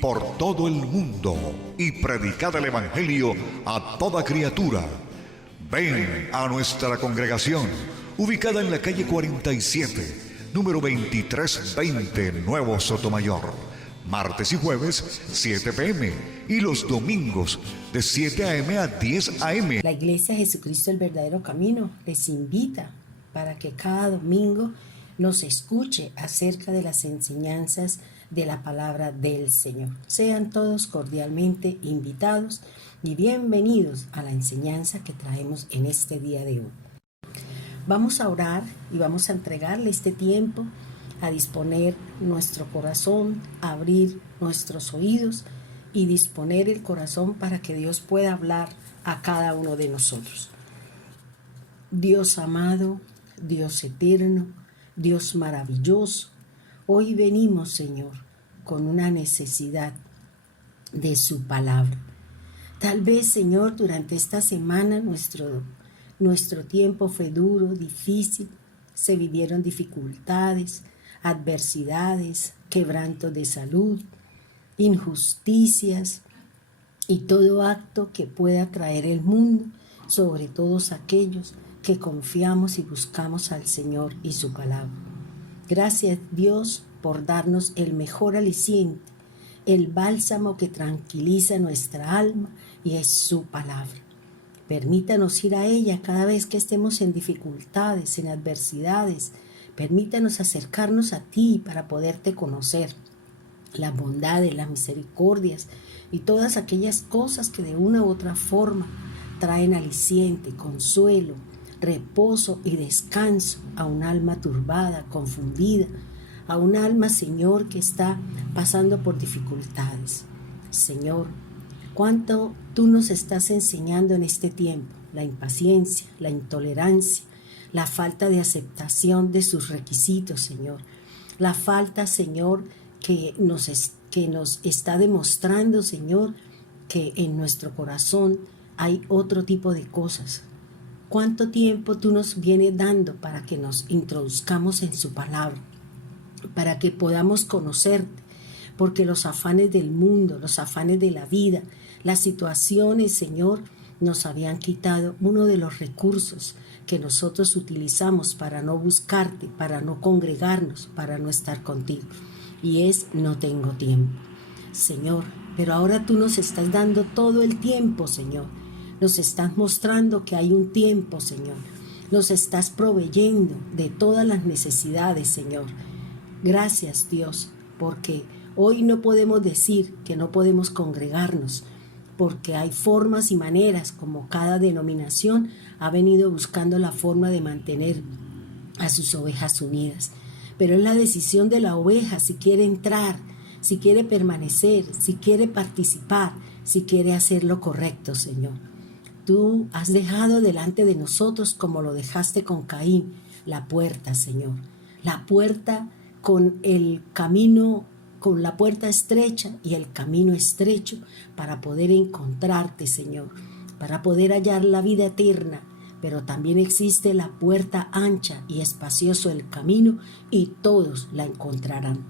por todo el mundo y predicad el Evangelio a toda criatura. Ven a nuestra congregación, ubicada en la calle 47, número 2320, Nuevo Sotomayor. Martes y jueves, 7 p.m. y los domingos, de 7 a.m. a 10 a.m. La Iglesia Jesucristo el Verdadero Camino les invita para que cada domingo nos escuche acerca de las enseñanzas de la palabra del Señor. Sean todos cordialmente invitados y bienvenidos a la enseñanza que traemos en este día de hoy. Vamos a orar y vamos a entregarle este tiempo, a disponer nuestro corazón, a abrir nuestros oídos y disponer el corazón para que Dios pueda hablar a cada uno de nosotros. Dios amado, Dios eterno, Dios maravilloso, hoy venimos, Señor, con una necesidad de su palabra. Tal vez, Señor, durante esta semana nuestro tiempo fue duro, difícil, se vivieron dificultades, adversidades, quebrantos de salud, injusticias y todo acto que pueda traer el mundo sobre todos aquellos que confiamos y buscamos al Señor y su palabra. Gracias, Dios, por darnos el mejor aliciente, el bálsamo que tranquiliza nuestra alma, y es su palabra. Permítanos ir a ella cada vez que estemos en dificultades, en adversidades. Permítanos acercarnos a ti para poderte conocer las bondades, las misericordias y todas aquellas cosas que de una u otra forma traen aliciente, consuelo, reposo y descanso a un alma turbada, confundida, a un alma, Señor, que está pasando por dificultades. Señor, cuánto tú nos estás enseñando en este tiempo, la impaciencia, la intolerancia, la falta de aceptación de sus requisitos, Señor, la falta, Señor, que nos está demostrando, Señor, que en nuestro corazón hay otro tipo de cosas. ¿Cuánto tiempo tú nos vienes dando para que nos introduzcamos en su palabra, para que podamos conocerte? Porque los afanes del mundo, los afanes de la vida, las situaciones, Señor, nos habían quitado uno de los recursos que nosotros utilizamos para no buscarte, para no congregarnos, para no estar contigo. Y es: no tengo tiempo. Señor, pero ahora tú nos estás dando todo el tiempo, Señor. Nos estás mostrando que hay un tiempo, Señor. Nos estás proveyendo de todas las necesidades, Señor. Gracias, Dios, porque hoy no podemos decir que no podemos congregarnos, porque hay formas y maneras como cada denominación ha venido buscando la forma de mantener a sus ovejas unidas. Pero es la decisión de la oveja si quiere entrar, si quiere permanecer, si quiere participar, si quiere hacer lo correcto, Señor. Tú has dejado delante de nosotros, como lo dejaste con Caín, la puerta, Señor. La puerta con el camino, con la puerta estrecha y el camino estrecho para poder encontrarte, Señor, para poder hallar la vida eterna. Pero también existe la puerta ancha y espacioso el camino, y todos la encontrarán.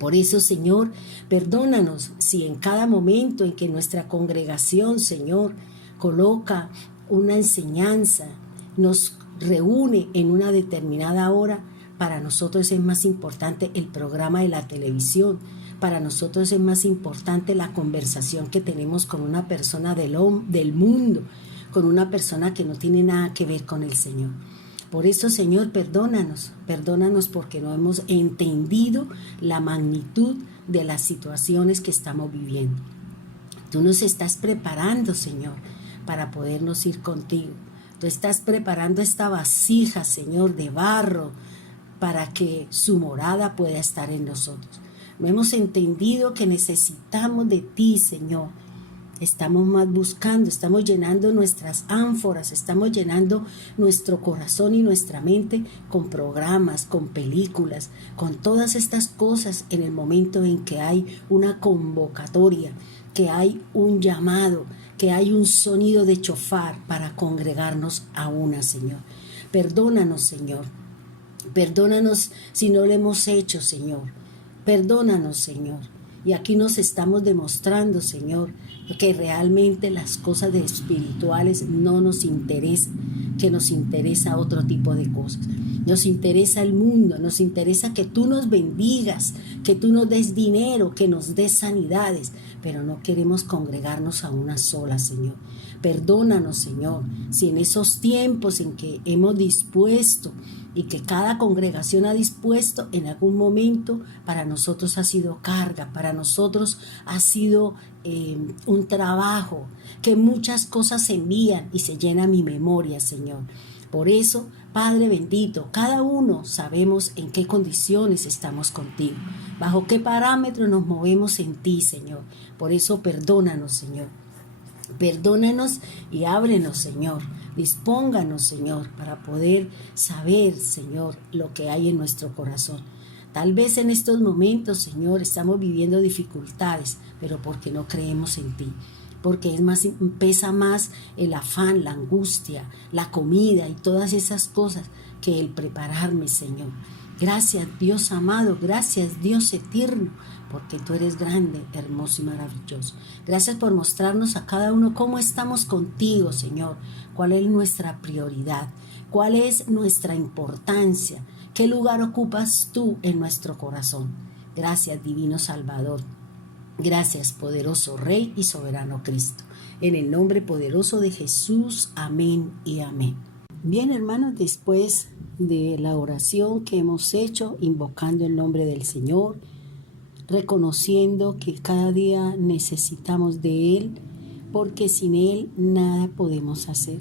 Por eso, Señor, perdónanos si en cada momento en que nuestra congregación, Señor, coloca una enseñanza, nos reúne en una determinada hora, para nosotros es más importante el programa de la televisión, para nosotros es más importante la conversación que tenemos con una persona del mundo, con una persona que no tiene nada que ver con el Señor. Por eso, Señor, perdónanos porque no hemos entendido la magnitud de las situaciones que estamos viviendo. Tú nos estás preparando, Señor, para podernos ir contigo. Tú estás preparando esta vasija, Señor, de barro, para que su morada pueda estar en nosotros. No hemos entendido que necesitamos de ti, Señor. Estamos más buscando, estamos llenando nuestras ánforas, estamos llenando nuestro corazón y nuestra mente con programas, con películas, con todas estas cosas en el momento en que hay una convocatoria, que hay un llamado, que hay un sonido de chofar para congregarnos a una, Señor. Perdónanos, Señor. Perdónanos si no lo hemos hecho, Señor. Perdónanos, Señor. Y aquí nos estamos demostrando, Señor, que realmente las cosas de espirituales no nos interesan, que nos interesa otro tipo de cosas. Nos interesa el mundo, nos interesa que tú nos bendigas, que tú nos des dinero, que nos des sanidades, pero no queremos congregarnos a una sola, Señor. Perdónanos, Señor, si en esos tiempos en que hemos dispuesto y que cada congregación ha dispuesto en algún momento, para nosotros ha sido carga, para nosotros ha sido un trabajo, que muchas cosas se envían y se llena mi memoria, Señor. Por eso, Padre bendito, cada uno sabemos en qué condiciones estamos contigo, bajo qué parámetros nos movemos en ti, Señor. Por eso, perdónanos, Señor. Perdónanos y ábrenos, Señor. Dispónganos, Señor, para poder saber, Señor, lo que hay en nuestro corazón. Tal vez en estos momentos, Señor, estamos viviendo dificultades, pero porque no creemos en ti. Porque pesa más el afán, la angustia, la comida y todas esas cosas que el prepararme, Señor. Gracias, Dios amado, gracias, Dios eterno, porque tú eres grande, hermoso y maravilloso. Gracias por mostrarnos a cada uno cómo estamos contigo, Señor, cuál es nuestra prioridad, cuál es nuestra importancia, qué lugar ocupas tú en nuestro corazón. Gracias, divino Salvador. Gracias, poderoso Rey y soberano Cristo. En el nombre poderoso de Jesús, amén y amén. Bien, hermanos, después de la oración que hemos hecho, invocando el nombre del Señor, reconociendo que cada día necesitamos de Él, porque sin Él nada podemos hacer.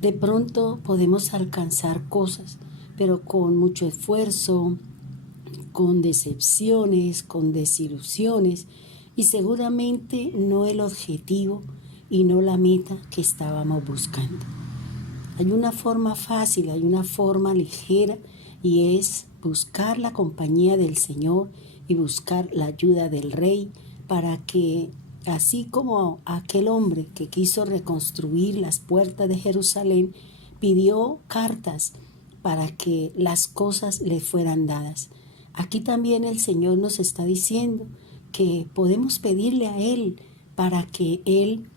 De pronto podemos alcanzar cosas, pero con mucho esfuerzo, con decepciones, con desilusiones, y seguramente no el objetivo y no la meta que estábamos buscando. Hay una forma fácil, hay una forma ligera, y es buscar la compañía del Señor y buscar la ayuda del Rey, para que, así como aquel hombre que quiso reconstruir las puertas de Jerusalén, pidió cartas para que las cosas le fueran dadas. Aquí también el Señor nos está diciendo que podemos pedirle a Él para que Él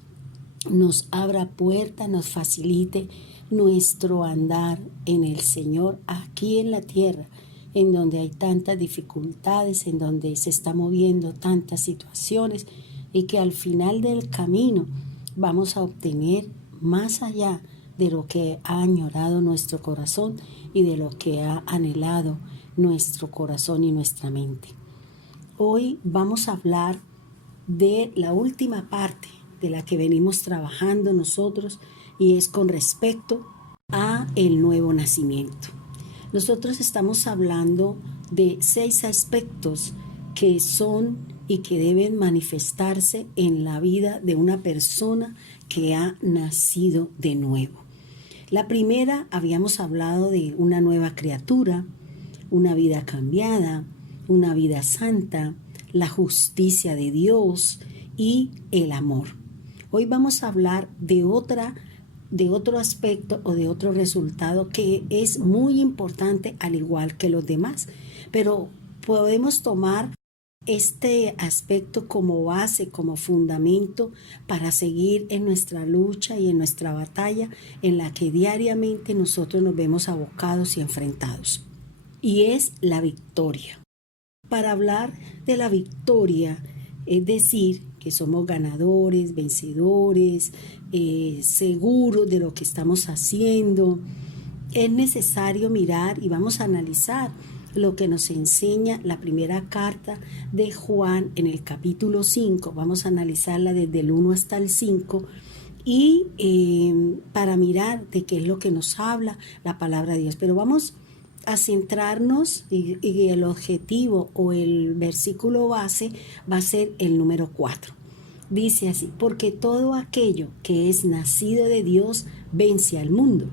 nos abra puertas, nos facilite nuestro andar en el Señor aquí en la tierra, en donde hay tantas dificultades, en donde se está moviendo tantas situaciones, y que al final del camino vamos a obtener más allá de lo que ha añorado nuestro corazón y de lo que ha anhelado nuestro corazón y nuestra mente. Hoy vamos a hablar de la última parte de la que venimos trabajando nosotros, y es con respecto a el nuevo nacimiento. Nosotros estamos hablando de 6 aspectos que son y que deben manifestarse en la vida de una persona que ha nacido de nuevo. La primera, habíamos hablado de una nueva criatura, una vida cambiada, una vida santa, la justicia de Dios y el amor. Hoy vamos a hablar de otro aspecto o de otro resultado que es muy importante, al igual que los demás, pero podemos tomar este aspecto como base, como fundamento para seguir en nuestra lucha y en nuestra batalla en la que diariamente nosotros nos vemos abocados y enfrentados. Y es la victoria. Para hablar de la victoria, es decir, que somos ganadores, vencedores, seguros de lo que estamos haciendo, es necesario mirar y vamos a analizar lo que nos enseña la primera carta de Juan en el capítulo 5. Vamos a analizarla desde el 1 hasta el 5 y para mirar de qué es lo que nos habla la palabra de Dios. Pero vamos a centrarnos y el objetivo o el versículo base va a ser el número 4. Dice así: porque todo aquello que es nacido de Dios vence al mundo.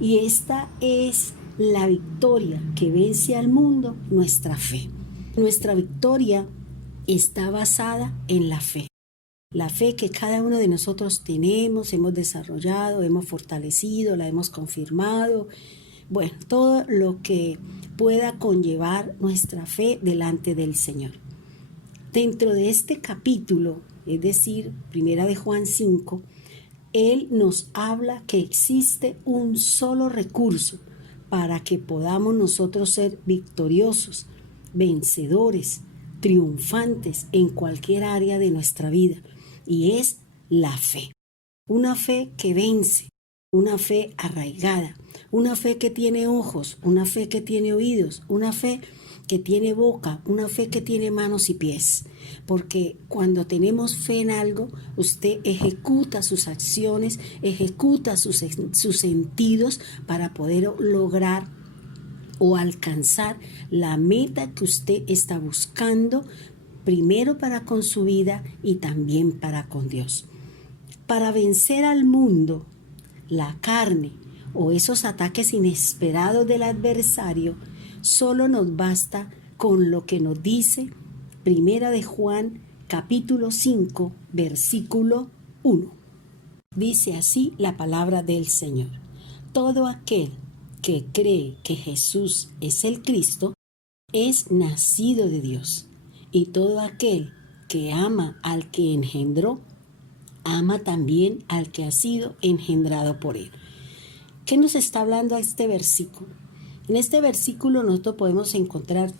Y esta es la victoria que vence al mundo, nuestra fe. Nuestra victoria está basada en la fe. La fe que cada uno de nosotros tenemos, hemos desarrollado, hemos fortalecido, la hemos confirmado. Bueno, todo lo que pueda conllevar nuestra fe delante del Señor. Dentro de este capítulo, es decir, Primera de Juan 5, él nos habla que existe un solo recurso para que podamos nosotros ser victoriosos, vencedores, triunfantes en cualquier área de nuestra vida, y es la fe. Una fe que vence, una fe arraigada, una fe que tiene ojos, una fe que tiene oídos, una fe que tiene boca, una fe que tiene manos y pies. Porque cuando tenemos fe en algo, usted ejecuta sus acciones, ejecuta sus sentidos para poder lograr o alcanzar la meta que usted está buscando, primero para con su vida y también para con Dios. Para vencer al mundo, la carne o esos ataques inesperados del adversario, solo nos basta con lo que nos dice Primera de Juan, capítulo 5, versículo 1. Dice así la palabra del Señor: todo aquel que cree que Jesús es el Cristo es nacido de Dios, y todo aquel que ama al que engendró, ama también al que ha sido engendrado por él. ¿Qué nos está hablando este versículo? En este versículo nosotros podemos encontrar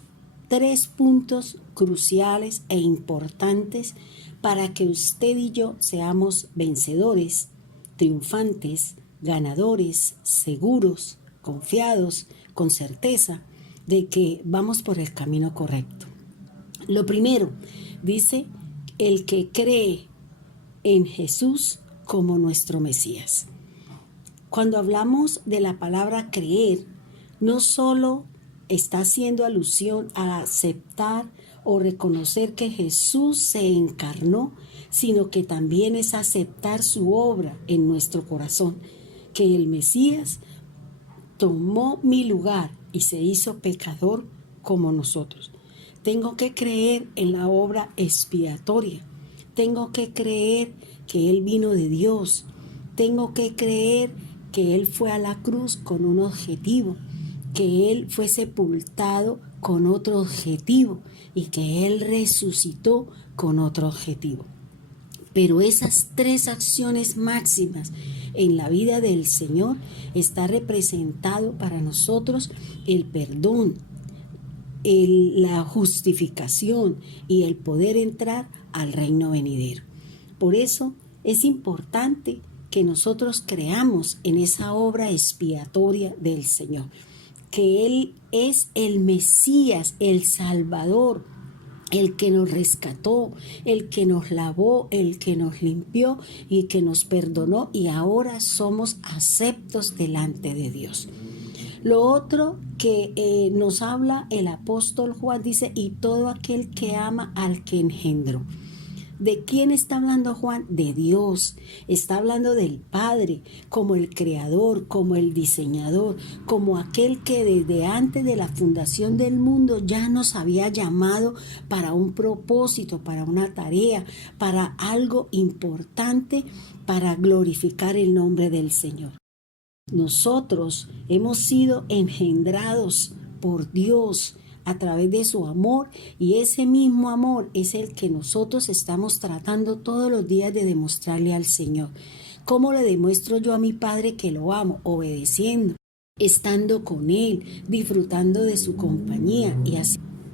3 puntos cruciales e importantes para que usted y yo seamos vencedores, triunfantes, ganadores, seguros, confiados, con certeza de que vamos por el camino correcto. Lo primero, dice, el que cree en Jesús como nuestro Mesías. Cuando hablamos de la palabra creer, no solo está haciendo alusión a aceptar o reconocer que Jesús se encarnó, sino que también es aceptar su obra en nuestro corazón, que el Mesías tomó mi lugar y se hizo pecador como nosotros. Tengo que creer en la obra expiatoria. Tengo que creer que Él vino de Dios. Tengo que creer que Él fue a la cruz con un objetivo, que Él fue sepultado con otro objetivo y que Él resucitó con otro objetivo. Pero esas 3 acciones máximas en la vida del Señor está representado para nosotros el perdón, la justificación y el poder entrar al reino venidero. Por eso es importante que nosotros creamos en esa obra expiatoria del Señor, que Él es el Mesías, el Salvador, el que nos rescató, el que nos lavó, el que nos limpió y que nos perdonó, y ahora somos aceptos delante de Dios. Lo otro que nos habla el apóstol Juan, dice, y todo aquel que ama al que engendró. ¿De quién está hablando Juan? De Dios. Está hablando del Padre, como el creador, como el diseñador, como aquel que desde antes de la fundación del mundo ya nos había llamado para un propósito, para una tarea, para algo importante, para glorificar el nombre del Señor. Nosotros hemos sido engendrados por Dios a través de su amor, y ese mismo amor es el que nosotros estamos tratando todos los días de demostrarle al Señor. ¿Cómo le demuestro yo a mi Padre que lo amo? Obedeciendo, estando con Él, disfrutando de su compañía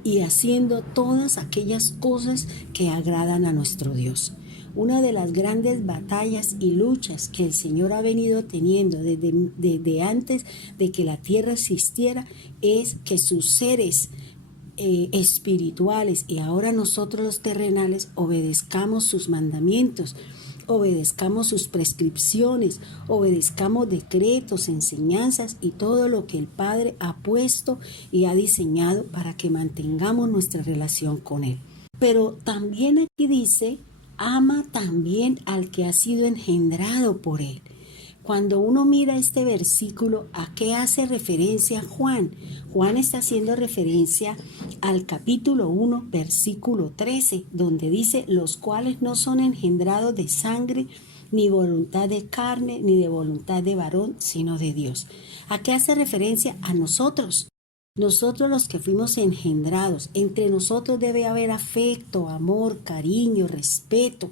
y haciendo todas aquellas cosas que agradan a nuestro Dios. Una de las grandes batallas y luchas que el Señor ha venido teniendo desde antes de que la tierra existiera es que sus seres espirituales y ahora nosotros los terrenales obedezcamos sus mandamientos, obedezcamos sus prescripciones, obedezcamos decretos, enseñanzas y todo lo que el Padre ha puesto y ha diseñado para que mantengamos nuestra relación con Él. Pero también aquí dice, ama también al que ha sido engendrado por Él. Cuando uno mira este versículo, ¿a qué hace referencia Juan? Juan está haciendo referencia al capítulo 1, versículo 13, donde dice, los cuales no son engendrados de sangre, ni voluntad de carne, ni de voluntad de varón, sino de Dios. ¿A qué hace referencia? A nosotros. Nosotros los que fuimos engendrados, entre nosotros debe haber afecto, amor, cariño, respeto.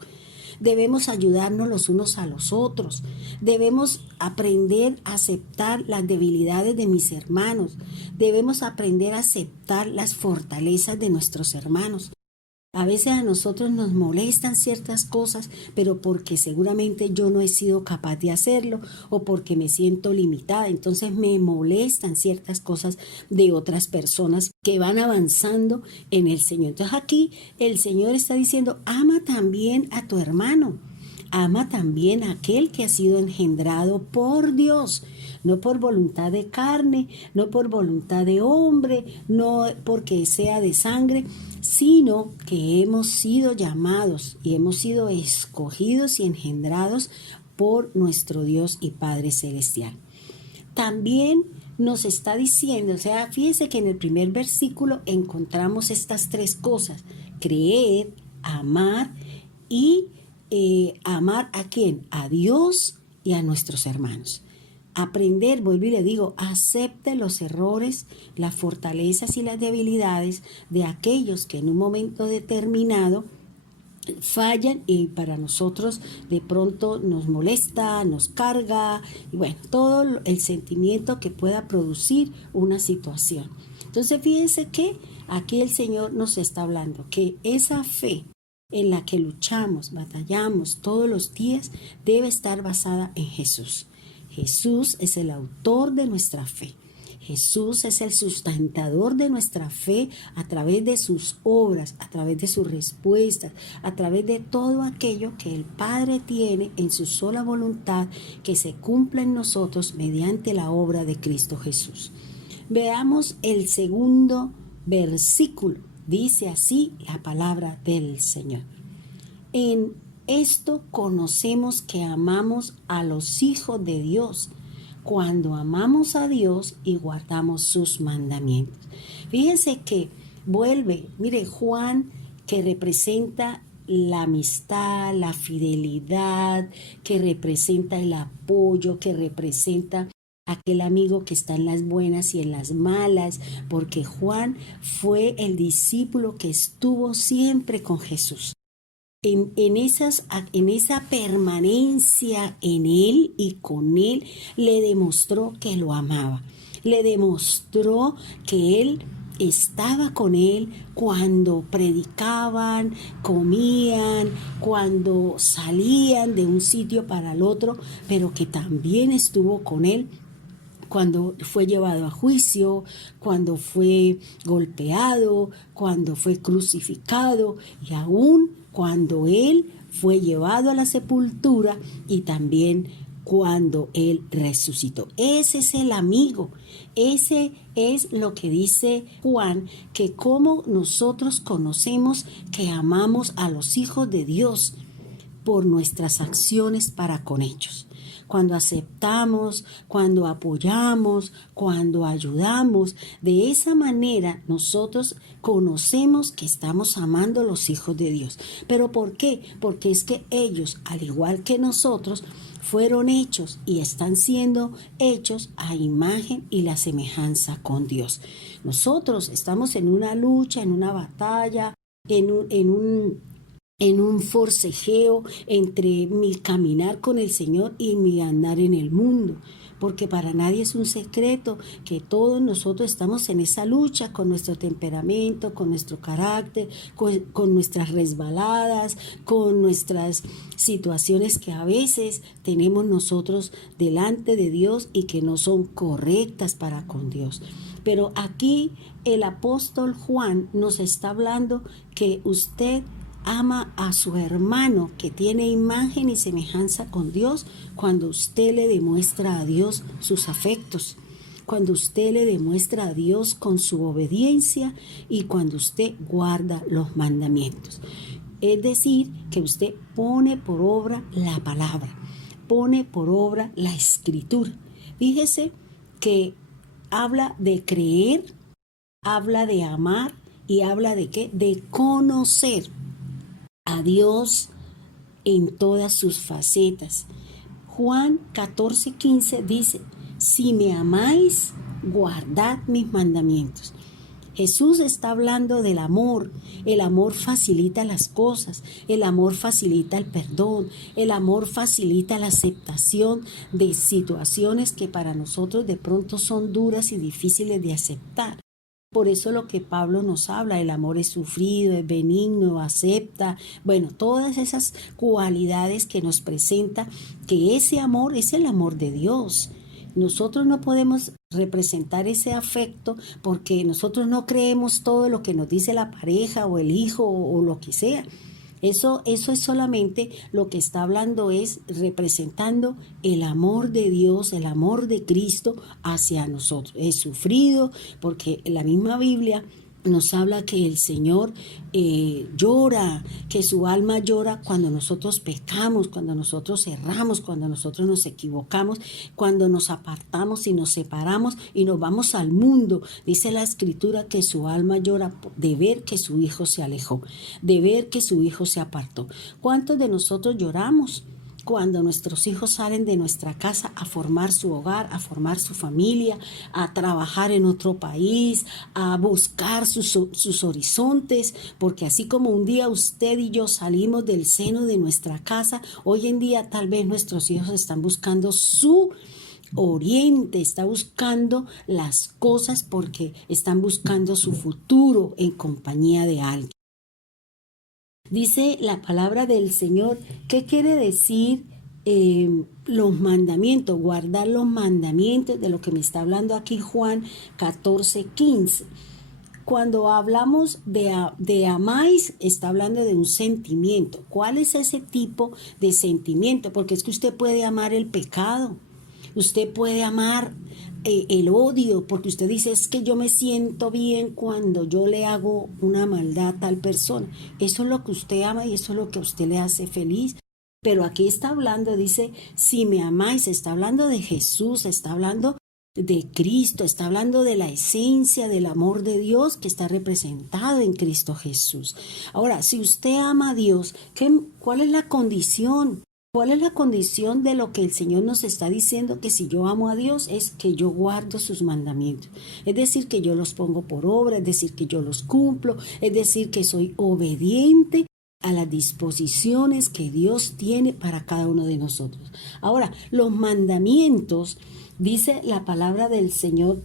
Debemos ayudarnos los unos a los otros. Debemos aprender a aceptar las debilidades de mis hermanos. Debemos aprender a aceptar las fortalezas de nuestros hermanos. A veces a nosotros nos molestan ciertas cosas, pero porque seguramente yo no he sido capaz de hacerlo o porque me siento limitada. Entonces me molestan ciertas cosas de otras personas que van avanzando en el Señor. Entonces aquí el Señor está diciendo, ama también a tu hermano. Ama también a aquel que ha sido engendrado por Dios, no por voluntad de carne, no por voluntad de hombre, no porque sea de sangre, sino que hemos sido llamados y hemos sido escogidos y engendrados por nuestro Dios y Padre Celestial. También nos está diciendo, o sea, fíjese que en el primer versículo encontramos estas tres cosas: creer, amar y amar ¿a quién? A Dios y a nuestros hermanos. Aprender, vuelvo y le digo, acepte los errores, las fortalezas y las debilidades de aquellos que en un momento determinado fallan y para nosotros de pronto nos molesta, nos carga, y bueno, todo el sentimiento que pueda producir una situación. Entonces fíjense que aquí el Señor nos está hablando que esa fe en la que luchamos, batallamos todos los días, debe estar basada en Jesús. Jesús es el autor de nuestra fe. Jesús es el sustentador de nuestra fe a través de sus obras, a través de sus respuestas, a través de todo aquello que el Padre tiene en su sola voluntad que se cumpla en nosotros mediante la obra de Cristo Jesús. Veamos el segundo versículo. Dice así la palabra del Señor. En esto conocemos que amamos a los hijos de Dios, cuando amamos a Dios y guardamos sus mandamientos. Fíjense que mire, Juan, que representa la amistad, la fidelidad, que representa el apoyo, que representa aquel amigo que está en las buenas y en las malas, porque Juan fue el discípulo que estuvo siempre con Jesús. En esa permanencia en Él y con Él, le demostró que lo amaba. Le demostró que Él estaba con Él cuando predicaban, comían, cuando salían de un sitio para el otro, pero que también estuvo con Él cuando fue llevado a juicio, cuando fue golpeado, cuando fue crucificado y aún cuando Él fue llevado a la sepultura y también cuando Él resucitó. Ese es el amigo, ese es lo que dice Juan, que como nosotros conocemos que amamos a los hijos de Dios por nuestras acciones para con ellos. Cuando aceptamos, cuando apoyamos, cuando ayudamos, de esa manera nosotros conocemos que estamos amando a los hijos de Dios. ¿Pero por qué? Porque es que ellos, al igual que nosotros, fueron hechos y están siendo hechos a imagen y la semejanza con Dios. Nosotros estamos en una lucha, en una batalla, en un forcejeo entre mi caminar con el Señor y mi andar en el mundo, porque para nadie es un secreto que todos nosotros estamos en esa lucha con nuestro temperamento, con nuestro carácter, con nuestras resbaladas, con nuestras situaciones que a veces tenemos nosotros delante de Dios y que no son correctas para con Dios. Pero aquí el apóstol Juan nos está hablando que usted ama a su hermano que tiene imagen y semejanza con Dios cuando usted le demuestra a Dios sus afectos, cuando usted le demuestra a Dios con su obediencia y cuando usted guarda los mandamientos. Es decir, que usted pone por obra la palabra, pone por obra la escritura. Fíjese que habla de creer, habla de amar y habla de ¿qué? De conocer a Dios en todas sus facetas. Juan 14:15 dice: si me amáis, guardad mis mandamientos. Jesús está hablando del amor. El amor facilita las cosas, el amor facilita el perdón, el amor facilita la aceptación de situaciones que para nosotros de pronto son duras y difíciles de aceptar. Por eso lo que Pablo nos habla, el amor es sufrido, es benigno, acepta, bueno, todas esas cualidades que nos presenta que ese amor es el amor de Dios. Nosotros no podemos representar ese afecto porque nosotros no creemos todo lo que nos dice la pareja o el hijo o lo que sea. Eso es solamente lo que está hablando, es representando el amor de Dios, el amor de Cristo hacia nosotros. Es sufrido porque la misma Biblia nos habla que el Señor llora, que su alma llora cuando nosotros pecamos, cuando nosotros erramos, cuando nosotros nos equivocamos, cuando nos apartamos y nos separamos y nos vamos al mundo. Dice la Escritura que su alma llora de ver que su hijo se alejó, de ver que su hijo se apartó. ¿Cuántos de nosotros lloramos cuando nuestros hijos salen de nuestra casa a formar su hogar, a formar su familia, a trabajar en otro país, a buscar sus horizontes? Porque así como un día usted y yo salimos del seno de nuestra casa, hoy en día tal vez nuestros hijos están buscando su oriente, está buscando las cosas porque están buscando su futuro en compañía de alguien. Dice la palabra del Señor, ¿qué quiere decir los mandamientos? Guardar los mandamientos, de lo que me está hablando aquí Juan 14:15. Cuando hablamos de amáis, está hablando de un sentimiento. ¿Cuál es ese tipo de sentimiento? Porque es que usted puede amar el pecado, usted puede amar el odio, porque usted dice, es que yo me siento bien cuando yo le hago una maldad a tal persona. Eso es lo que usted ama y eso es lo que a usted le hace feliz. Pero aquí está hablando, dice, si me amáis, está hablando de Jesús, está hablando de Cristo, está hablando de la esencia del amor de Dios que está representado en Cristo Jesús. Ahora, si usted ama a Dios, ¿cuál es la condición? ¿Cuál es la condición de lo que el Señor nos está diciendo? Que si yo amo a Dios es que yo guardo sus mandamientos. Es decir, que yo los pongo por obra, es decir, que yo los cumplo, es decir, que soy obediente a las disposiciones que Dios tiene para cada uno de nosotros. Ahora, los mandamientos, dice la palabra del Señor,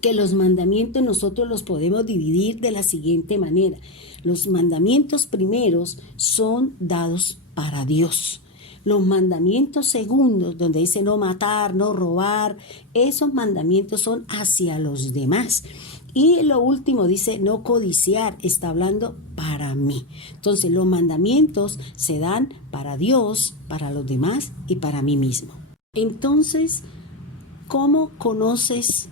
que los mandamientos nosotros los podemos dividir de la siguiente manera. Los mandamientos primeros son dados para Dios. Los mandamientos segundos, donde dice no matar, no robar, esos mandamientos son hacia los demás. Y lo último dice no codiciar, está hablando para mí. Entonces los mandamientos se dan para Dios, para los demás y para mí mismo. Entonces, ¿cómo conoces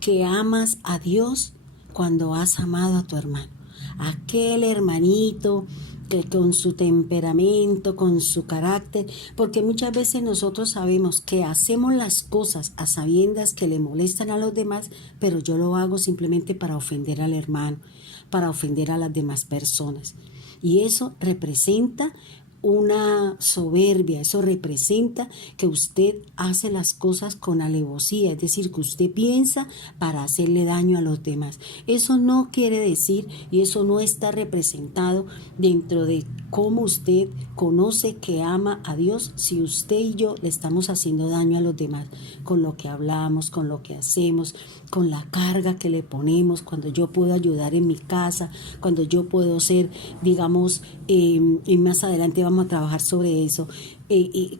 que amas a Dios? Cuando has amado a tu hermano, aquel hermanito que con su temperamento, con su carácter, porque muchas veces nosotros sabemos que hacemos las cosas a sabiendas que le molestan a los demás, pero yo lo hago simplemente para ofender al hermano, para ofender a las demás personas. Y eso representa una soberbia, eso representa que usted hace las cosas con alevosía, es decir, que usted piensa para hacerle daño a los demás. Eso no quiere decir y eso no está representado dentro de cómo usted conoce que ama a Dios si usted y yo le estamos haciendo daño a los demás, con lo que hablamos, con lo que hacemos, con la carga que le ponemos, cuando yo puedo ayudar en mi casa, cuando yo puedo ser, digamos, y más adelante vamos a trabajar sobre eso,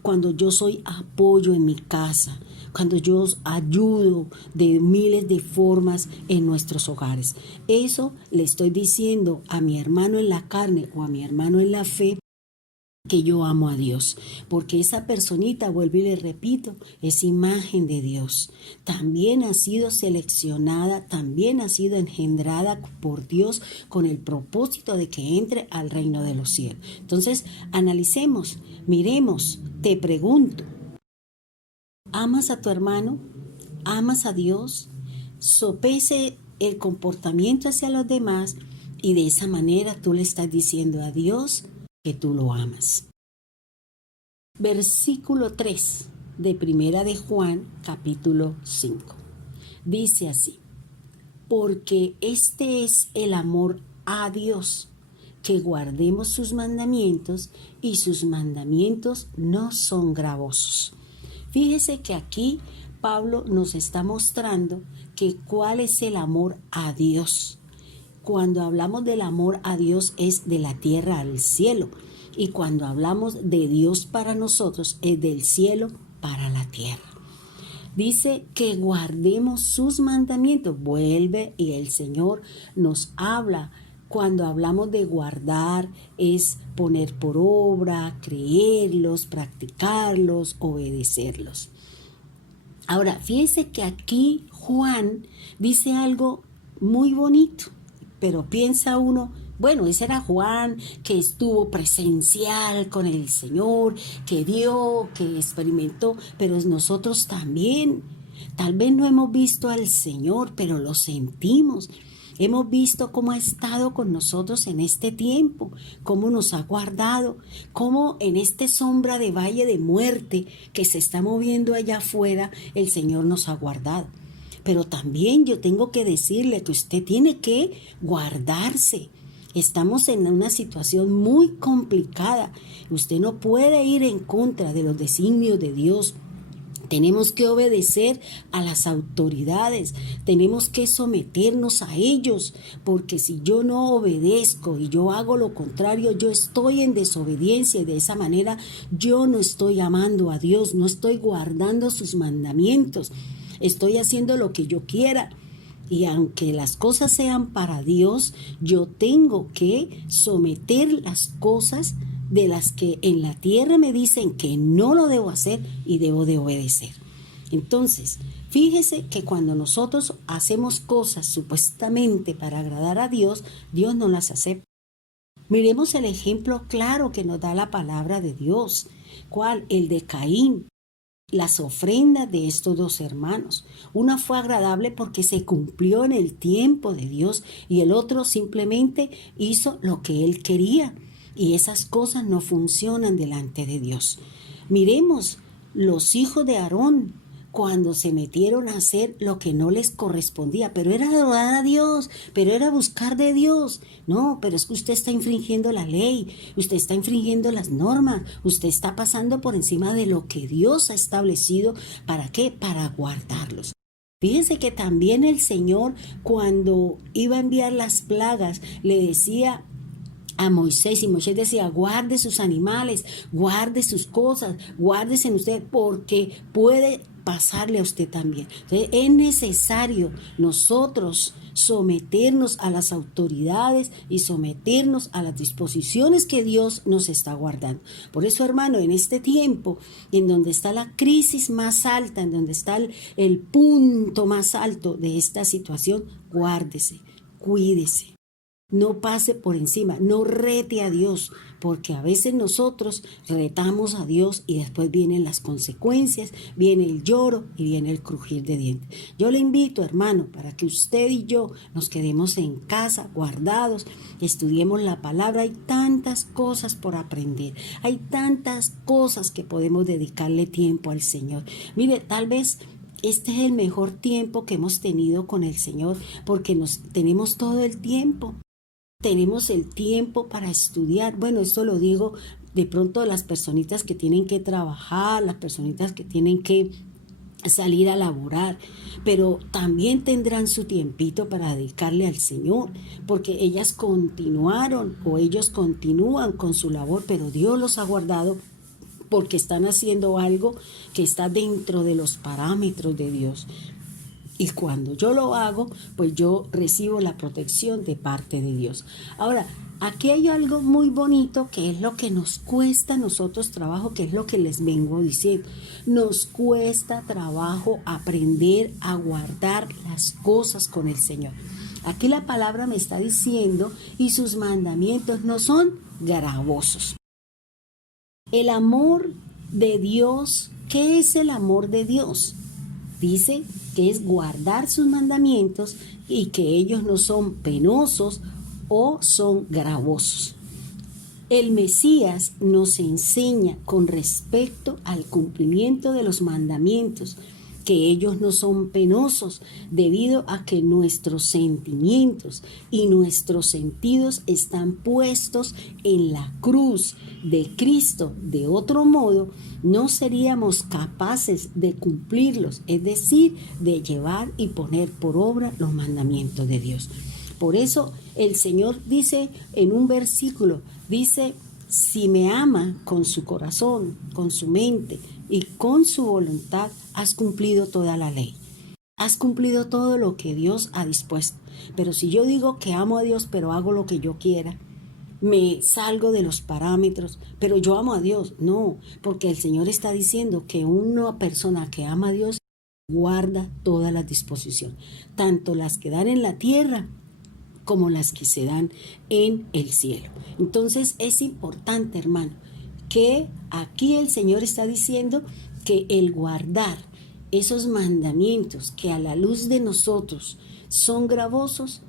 cuando yo soy apoyo en mi casa, cuando yo ayudo de miles de formas en nuestros hogares. Eso le estoy diciendo a mi hermano en la carne o a mi hermano en la fe, que yo amo a Dios, porque esa personita, vuelvo y le repito, es imagen de Dios. También ha sido seleccionada, también ha sido engendrada por Dios con el propósito de que entre al reino de los cielos. Entonces, analicemos, miremos, te pregunto, ¿amas a tu hermano? ¿Amas a Dios? Sopese el comportamiento hacia los demás y de esa manera tú le estás diciendo a Dios que tú lo amas. Versículo 3 de Primera de Juan, capítulo 5. Dice así: porque este es el amor a Dios, que guardemos sus mandamientos, y sus mandamientos no son gravosos. Fíjese que aquí Pablo nos está mostrando que cuál es el amor a Dios. Cuando hablamos del amor a Dios es de la tierra al cielo, y cuando hablamos de Dios para nosotros es del cielo para la tierra. Dice que guardemos sus mandamientos. Vuelve y el Señor nos habla. Cuando hablamos de guardar es poner por obra, creerlos, practicarlos, obedecerlos. Ahora, fíjese que aquí Juan dice algo muy bonito, pero piensa uno, bueno, ese era Juan que estuvo presencial con el Señor, que vio, que experimentó, pero nosotros también. Tal vez no hemos visto al Señor, pero lo sentimos. Hemos visto cómo ha estado con nosotros en este tiempo, cómo nos ha guardado, cómo en esta sombra de valle de muerte que se está moviendo allá afuera, el Señor nos ha guardado. Pero también yo tengo que decirle que usted tiene que guardarse. Estamos en una situación muy complicada. Usted no puede ir en contra de los designios de Dios. Tenemos que obedecer a las autoridades, tenemos que someternos a ellos, porque si yo no obedezco y yo hago lo contrario, yo estoy en desobediencia y de esa manera yo no estoy amando a Dios, no estoy guardando sus mandamientos, estoy haciendo lo que yo quiera. Y aunque las cosas sean para Dios, yo tengo que someter las cosas de las que en la tierra me dicen que no lo debo hacer y debo de obedecer. Entonces, fíjese que cuando nosotros hacemos cosas supuestamente para agradar a Dios, Dios no las acepta. Miremos el ejemplo claro que nos da la palabra de Dios. ¿Cuál? El de Caín. Las ofrendas de estos dos hermanos. Una fue agradable porque se cumplió en el tiempo de Dios y el otro simplemente hizo lo que él quería. Y esas cosas no funcionan delante de Dios. Miremos los hijos de Aarón cuando se metieron a hacer lo que no les correspondía, pero era adorar a Dios, pero era buscar de Dios. No, pero es que usted está infringiendo la ley, usted está infringiendo las normas, usted está pasando por encima de lo que Dios ha establecido. ¿Para qué? Para guardarlos. Fíjense que también el Señor, cuando iba a enviar las plagas, le decía a Moisés, y Moisés decía: guarde sus animales, guarde sus cosas, guárdese en usted, porque puede pasarle a usted también. Entonces, es necesario nosotros someternos a las autoridades y someternos a las disposiciones que Dios nos está guardando. Por eso, hermano, en este tiempo en donde está la crisis más alta, en donde está el punto más alto de esta situación, guárdese, cuídese. No pase por encima, no rete a Dios, porque a veces nosotros retamos a Dios y después vienen las consecuencias, viene el lloro y viene el crujir de dientes. Yo le invito, hermano, para que usted y yo nos quedemos en casa, guardados, estudiemos la palabra. Hay tantas cosas por aprender, hay tantas cosas que podemos dedicarle tiempo al Señor. Mire, tal vez este es el mejor tiempo que hemos tenido con el Señor, porque tenemos todo el tiempo. Tenemos el tiempo para estudiar. Bueno, esto lo digo de pronto las personitas que tienen que trabajar, las personitas que tienen que salir a laborar, pero también tendrán su tiempito para dedicarle al Señor, porque ellas continuaron o ellos continúan con su labor, pero Dios los ha guardado porque están haciendo algo que está dentro de los parámetros de Dios. Y cuando yo lo hago, pues yo recibo la protección de parte de Dios. Ahora, aquí hay algo muy bonito que es lo que nos cuesta a nosotros trabajo, que es lo que les vengo diciendo. Nos cuesta trabajo aprender a guardar las cosas con el Señor. Aquí la palabra me está diciendo, y sus mandamientos no son gravosos. El amor de Dios, ¿qué es el amor de Dios? Dice que es guardar sus mandamientos y que ellos no son penosos o son gravosos. El Mesías nos enseña con respecto al cumplimiento de los mandamientos que ellos no son penosos, debido a que nuestros sentimientos y nuestros sentidos están puestos en la cruz de Cristo. De otro modo, no seríamos capaces de cumplirlos, es decir, de llevar y poner por obra los mandamientos de Dios. Por eso el Señor dice en un versículo, dice: si me ama con su corazón, con su mente y con su voluntad, has cumplido toda la ley. Has cumplido todo lo que Dios ha dispuesto. Pero si yo digo que amo a Dios, pero hago lo que yo quiera, me salgo de los parámetros, pero yo amo a Dios. No, porque el Señor está diciendo que una persona que ama a Dios guarda todas las disposiciones, tanto las que dan en la tierra como las que se dan en el cielo. Entonces es importante, hermano, que aquí el Señor está diciendo que el guardar esos mandamientos que a la luz de nosotros son gravosos.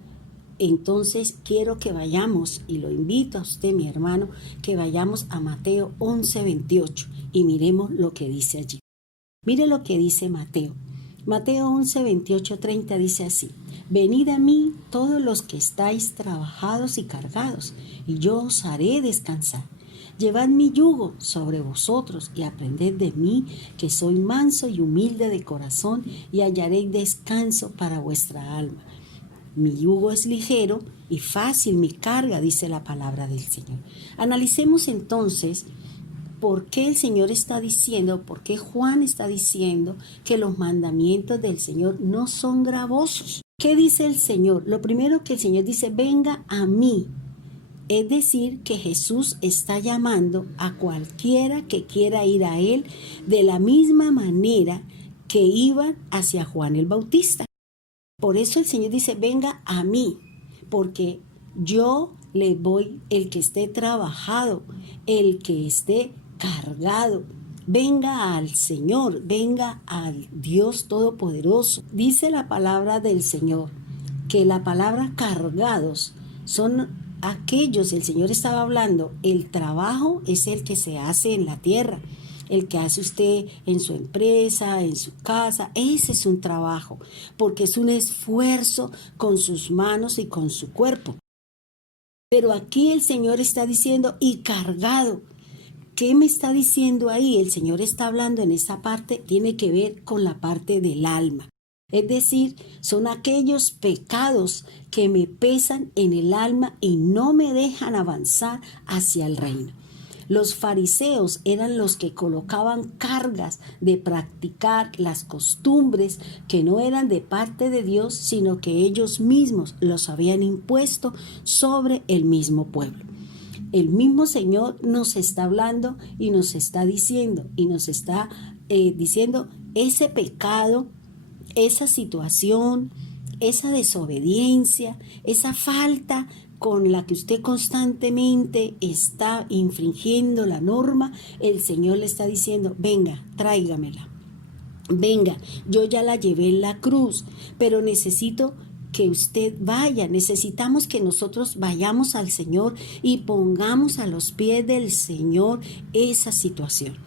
Entonces quiero que vayamos, y lo invito a usted, mi hermano, que vayamos a Mateo 11:28 y miremos lo que dice allí. Mire lo que dice Mateo. Mateo 11:28-30 dice así: venid a mí todos los que estáis trabajados y cargados, y yo os haré descansar. Llevad mi yugo sobre vosotros y aprended de mí, que soy manso y humilde de corazón, y hallaréis descanso para vuestra alma. Mi yugo es ligero y fácil mi carga, dice la palabra del Señor. Analicemos entonces por qué el Señor está diciendo, por qué Juan está diciendo que los mandamientos del Señor no son gravosos. ¿Qué dice el Señor? Lo primero que el Señor dice: venga a mí. Es decir, que Jesús está llamando a cualquiera que quiera ir a Él de la misma manera que iban hacia Juan el Bautista. Por eso el Señor dice: venga a mí, porque yo le voy, el que esté trabajado, el que esté cargado, venga al Señor, venga al Dios Todopoderoso. Dice la palabra del Señor que la palabra cargados son aquellos, el Señor estaba hablando, el trabajo es el que se hace en la tierra, el que hace usted en su empresa, en su casa. Ese es un trabajo, porque es un esfuerzo con sus manos y con su cuerpo. Pero aquí el Señor está diciendo: y cargado. ¿Qué me está diciendo ahí? El Señor está hablando en esa parte, tiene que ver con la parte del alma. Es decir, son aquellos pecados que me pesan en el alma y no me dejan avanzar hacia el reino. Los fariseos eran los que colocaban cargas de practicar las costumbres que no eran de parte de Dios, sino que ellos mismos los habían impuesto sobre el mismo pueblo. El mismo Señor nos está hablando y nos está diciendo, diciendo ese pecado, esa situación, esa desobediencia, esa falta con la que usted constantemente está infringiendo la norma, el Señor le está diciendo: venga, tráigamela. Venga, yo ya la llevé en la cruz, pero necesito que usted vaya. Necesitamos que nosotros vayamos al Señor y pongamos a los pies del Señor esa situación.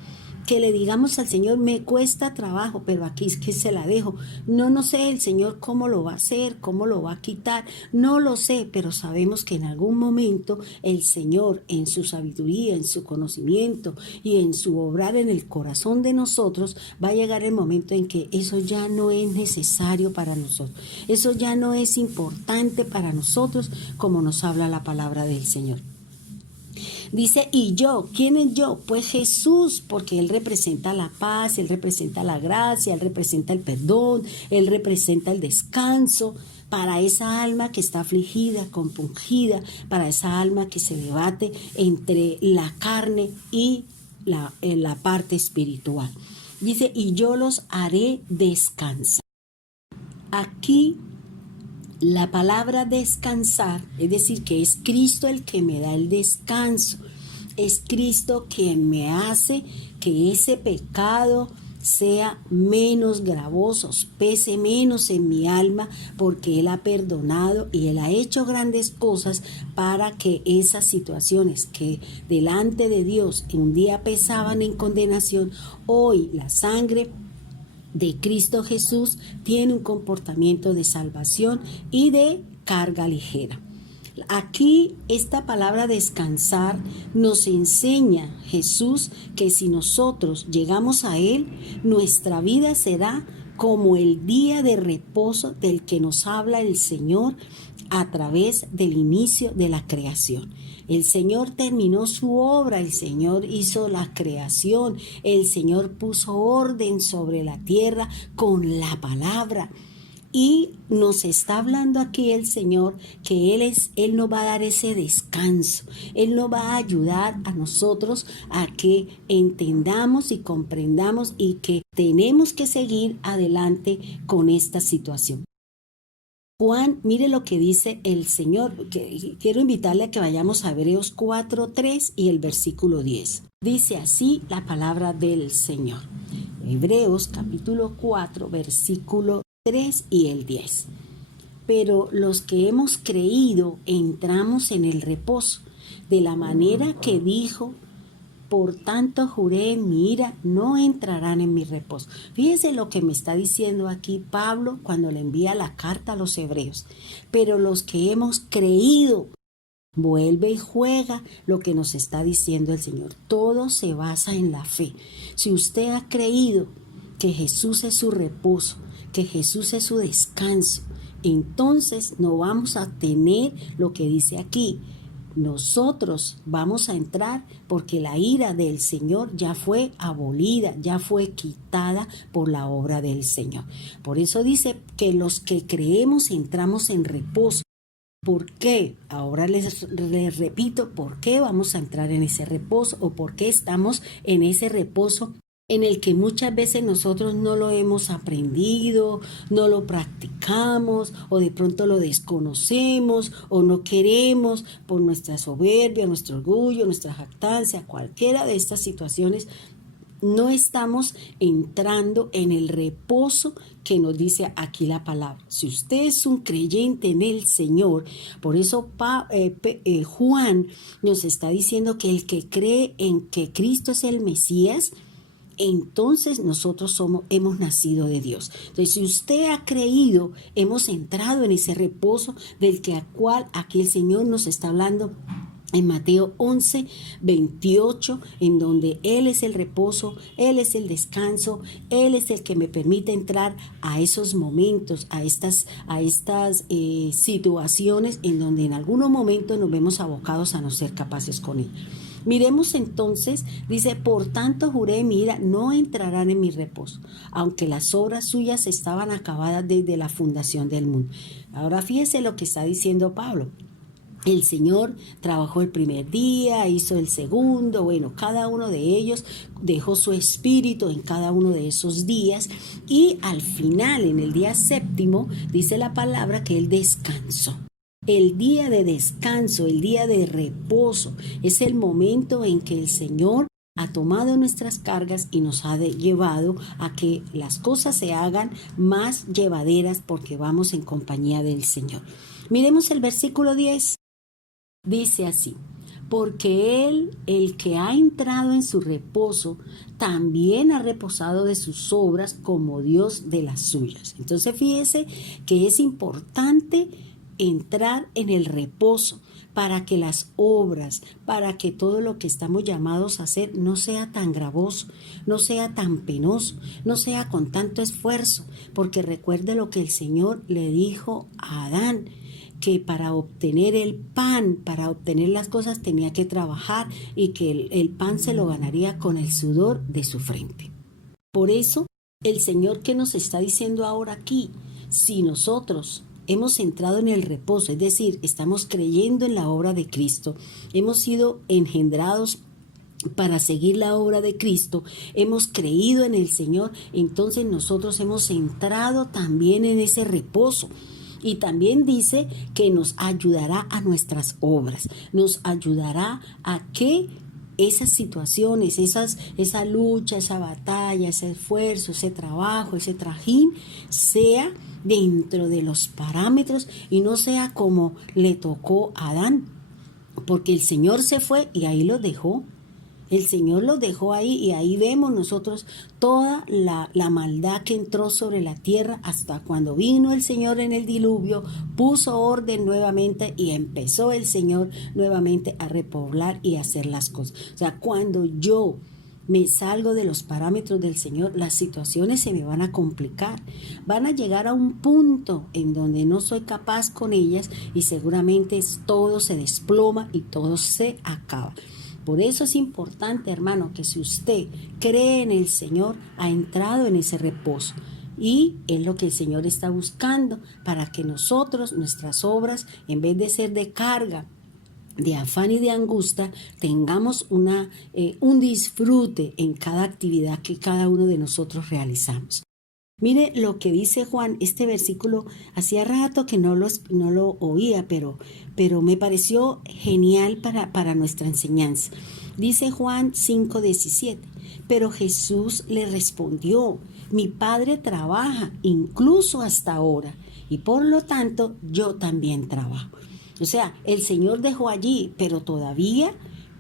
Que le digamos al Señor: me cuesta trabajo, pero aquí es que se la dejo. No sé el Señor cómo lo va a hacer, cómo lo va a quitar, no lo sé, pero sabemos que en algún momento el Señor, en su sabiduría, en su conocimiento y en su obrar en el corazón de nosotros, va a llegar el momento en que eso ya no es necesario para nosotros. Eso ya no es importante para nosotros, como nos habla la palabra del Señor. Dice: y yo, ¿quién es yo? Pues Jesús, porque Él representa la paz, Él representa la gracia, Él representa el perdón, Él representa el descanso para esa alma que está afligida, compungida, para esa alma que se debate entre la carne y la parte espiritual. Dice: y yo los haré descansar. Aquí la palabra descansar, es decir, que es Cristo el que me da el descanso. Es Cristo quien me hace que ese pecado sea menos gravoso, pese menos en mi alma, porque Él ha perdonado y Él ha hecho grandes cosas para que esas situaciones que delante de Dios un día pesaban en condenación, hoy la sangre de Cristo Jesús tiene un comportamiento de salvación y de carga ligera. Aquí esta palabra descansar nos enseña Jesús que si nosotros llegamos a Él, nuestra vida será como el día de reposo del que nos habla el Señor a través del inicio de la creación. El Señor terminó su obra, el Señor hizo la creación, el Señor puso orden sobre la tierra con la palabra. Y nos está hablando aquí el Señor que Él nos va a dar ese descanso. Él nos va a ayudar a nosotros a que entendamos y comprendamos y que tenemos que seguir adelante con esta situación. Juan, mire lo que dice el Señor. Quiero invitarle a que vayamos a Hebreos 4:3 y el versículo 10. Dice así la palabra del Señor. Hebreos capítulo 4, versículo 3 y el 10. Pero los que hemos creído entramos en el reposo, de la manera que dijo, por tanto juré en mi ira, no entrarán en mi reposo. Fíjese lo que me está diciendo aquí Pablo cuando le envía la carta a los hebreos. Pero los que hemos creído, vuelve y juega lo que nos está diciendo el Señor. Todo se basa en la fe. Si usted ha creído que Jesús es su reposo, que Jesús es su descanso, entonces no vamos a tener lo que dice aquí. Nosotros vamos a entrar porque la ira del Señor ya fue abolida, ya fue quitada por la obra del Señor. Por eso dice que los que creemos entramos en reposo. ¿Por qué? Ahora les repito, ¿por qué vamos a entrar en ese reposo o por qué estamos en ese reposo en el que muchas veces nosotros no lo hemos aprendido, no lo practicamos o de pronto lo desconocemos o no queremos por nuestra soberbia, nuestro orgullo, nuestra jactancia, cualquiera de estas situaciones? No estamos entrando en el reposo que nos dice aquí la palabra. Si usted es un creyente en el Señor, por eso Juan nos está diciendo que el que cree en que Cristo es el Mesías, entonces nosotros hemos nacido de Dios. Entonces, si usted ha creído, hemos entrado en ese reposo del cual aquí el Señor nos está hablando en Mateo 11, 28, en donde Él es el reposo, Él es el descanso, Él es el que me permite entrar a esos momentos, a estas situaciones en donde en algunos momentos nos vemos abocados a no ser capaces con Él. Miremos entonces, dice, por tanto juré en mi ira, no entrarán en mi reposo, aunque las obras suyas estaban acabadas desde la fundación del mundo. Ahora fíjese lo que está diciendo Pablo. El Señor trabajó el primer día, hizo el segundo, bueno, cada uno de ellos dejó su espíritu en cada uno de esos días y al final, en el día séptimo, dice la palabra que Él descansó. El día de descanso, el día de reposo, es el momento en que el Señor ha tomado nuestras cargas y nos ha llevado a que las cosas se hagan más llevaderas porque vamos en compañía del Señor. Miremos el versículo 10. Dice así, porque Él, el que ha entrado en su reposo, también ha reposado de sus obras como Dios de las suyas. Entonces fíjese que es importante entrar en el reposo para que las obras, para que todo lo que estamos llamados a hacer no sea tan gravoso, no sea tan penoso, no sea con tanto esfuerzo, porque recuerde lo que el Señor le dijo a Adán, que para obtener el pan, para obtener las cosas tenía que trabajar y que el pan se lo ganaría con el sudor de su frente. Por eso el Señor que nos está diciendo ahora aquí, si nosotros hemos entrado en el reposo, es decir, estamos creyendo en la obra de Cristo, hemos sido engendrados para seguir la obra de Cristo, hemos creído en el Señor, entonces nosotros hemos entrado también en ese reposo. Y también dice que nos ayudará a nuestras obras, nos ayudará a que esas situaciones, esa lucha, esa batalla, ese esfuerzo, ese trabajo, ese trajín, sea dentro de los parámetros y no sea como le tocó a Adán, porque el Señor se fue y ahí lo dejó. El Señor los dejó ahí y ahí vemos nosotros toda la maldad que entró sobre la tierra hasta cuando vino el Señor en el diluvio, puso orden nuevamente y empezó el Señor nuevamente a repoblar y a hacer las cosas. O sea, cuando yo me salgo de los parámetros del Señor, las situaciones se me van a complicar, van a llegar a un punto en donde no soy capaz con ellas y seguramente todo se desploma y todo se acaba. Por eso es importante, hermano, que si usted cree en el Señor, ha entrado en ese reposo. Y es lo que el Señor está buscando para que nosotros, nuestras obras, en vez de ser de carga, de afán y de angustia, tengamos un disfrute en cada actividad que cada uno de nosotros realizamos. Mire lo que dice Juan, este versículo, hacía rato que no lo oía, pero me pareció genial para nuestra enseñanza. Dice Juan 5:17, pero Jesús le respondió, mi Padre trabaja incluso hasta ahora, y por lo tanto yo también trabajo. O sea, el Señor dejó allí, pero todavía,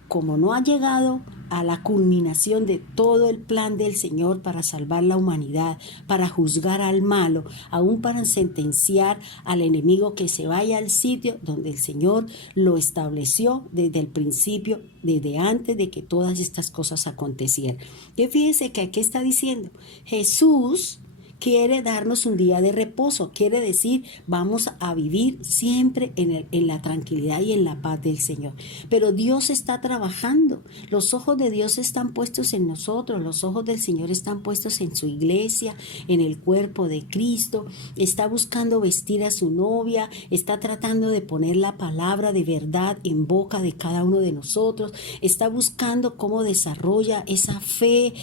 como no ha llegado a la culminación de todo el plan del Señor para salvar la humanidad, para juzgar al malo, aún para sentenciar al enemigo que se vaya al sitio donde el Señor lo estableció desde el principio, desde antes de que todas estas cosas acontecieran. Que fíjese que aquí está diciendo, Jesús quiere darnos un día de reposo, quiere decir, vamos a vivir siempre en la tranquilidad y en la paz del Señor. Pero Dios está trabajando, los ojos de Dios están puestos en nosotros, los ojos del Señor están puestos en su iglesia, en el cuerpo de Cristo, está buscando vestir a su novia, está tratando de poner la palabra de verdad en boca de cada uno de nosotros, está buscando cómo desarrolla esa fe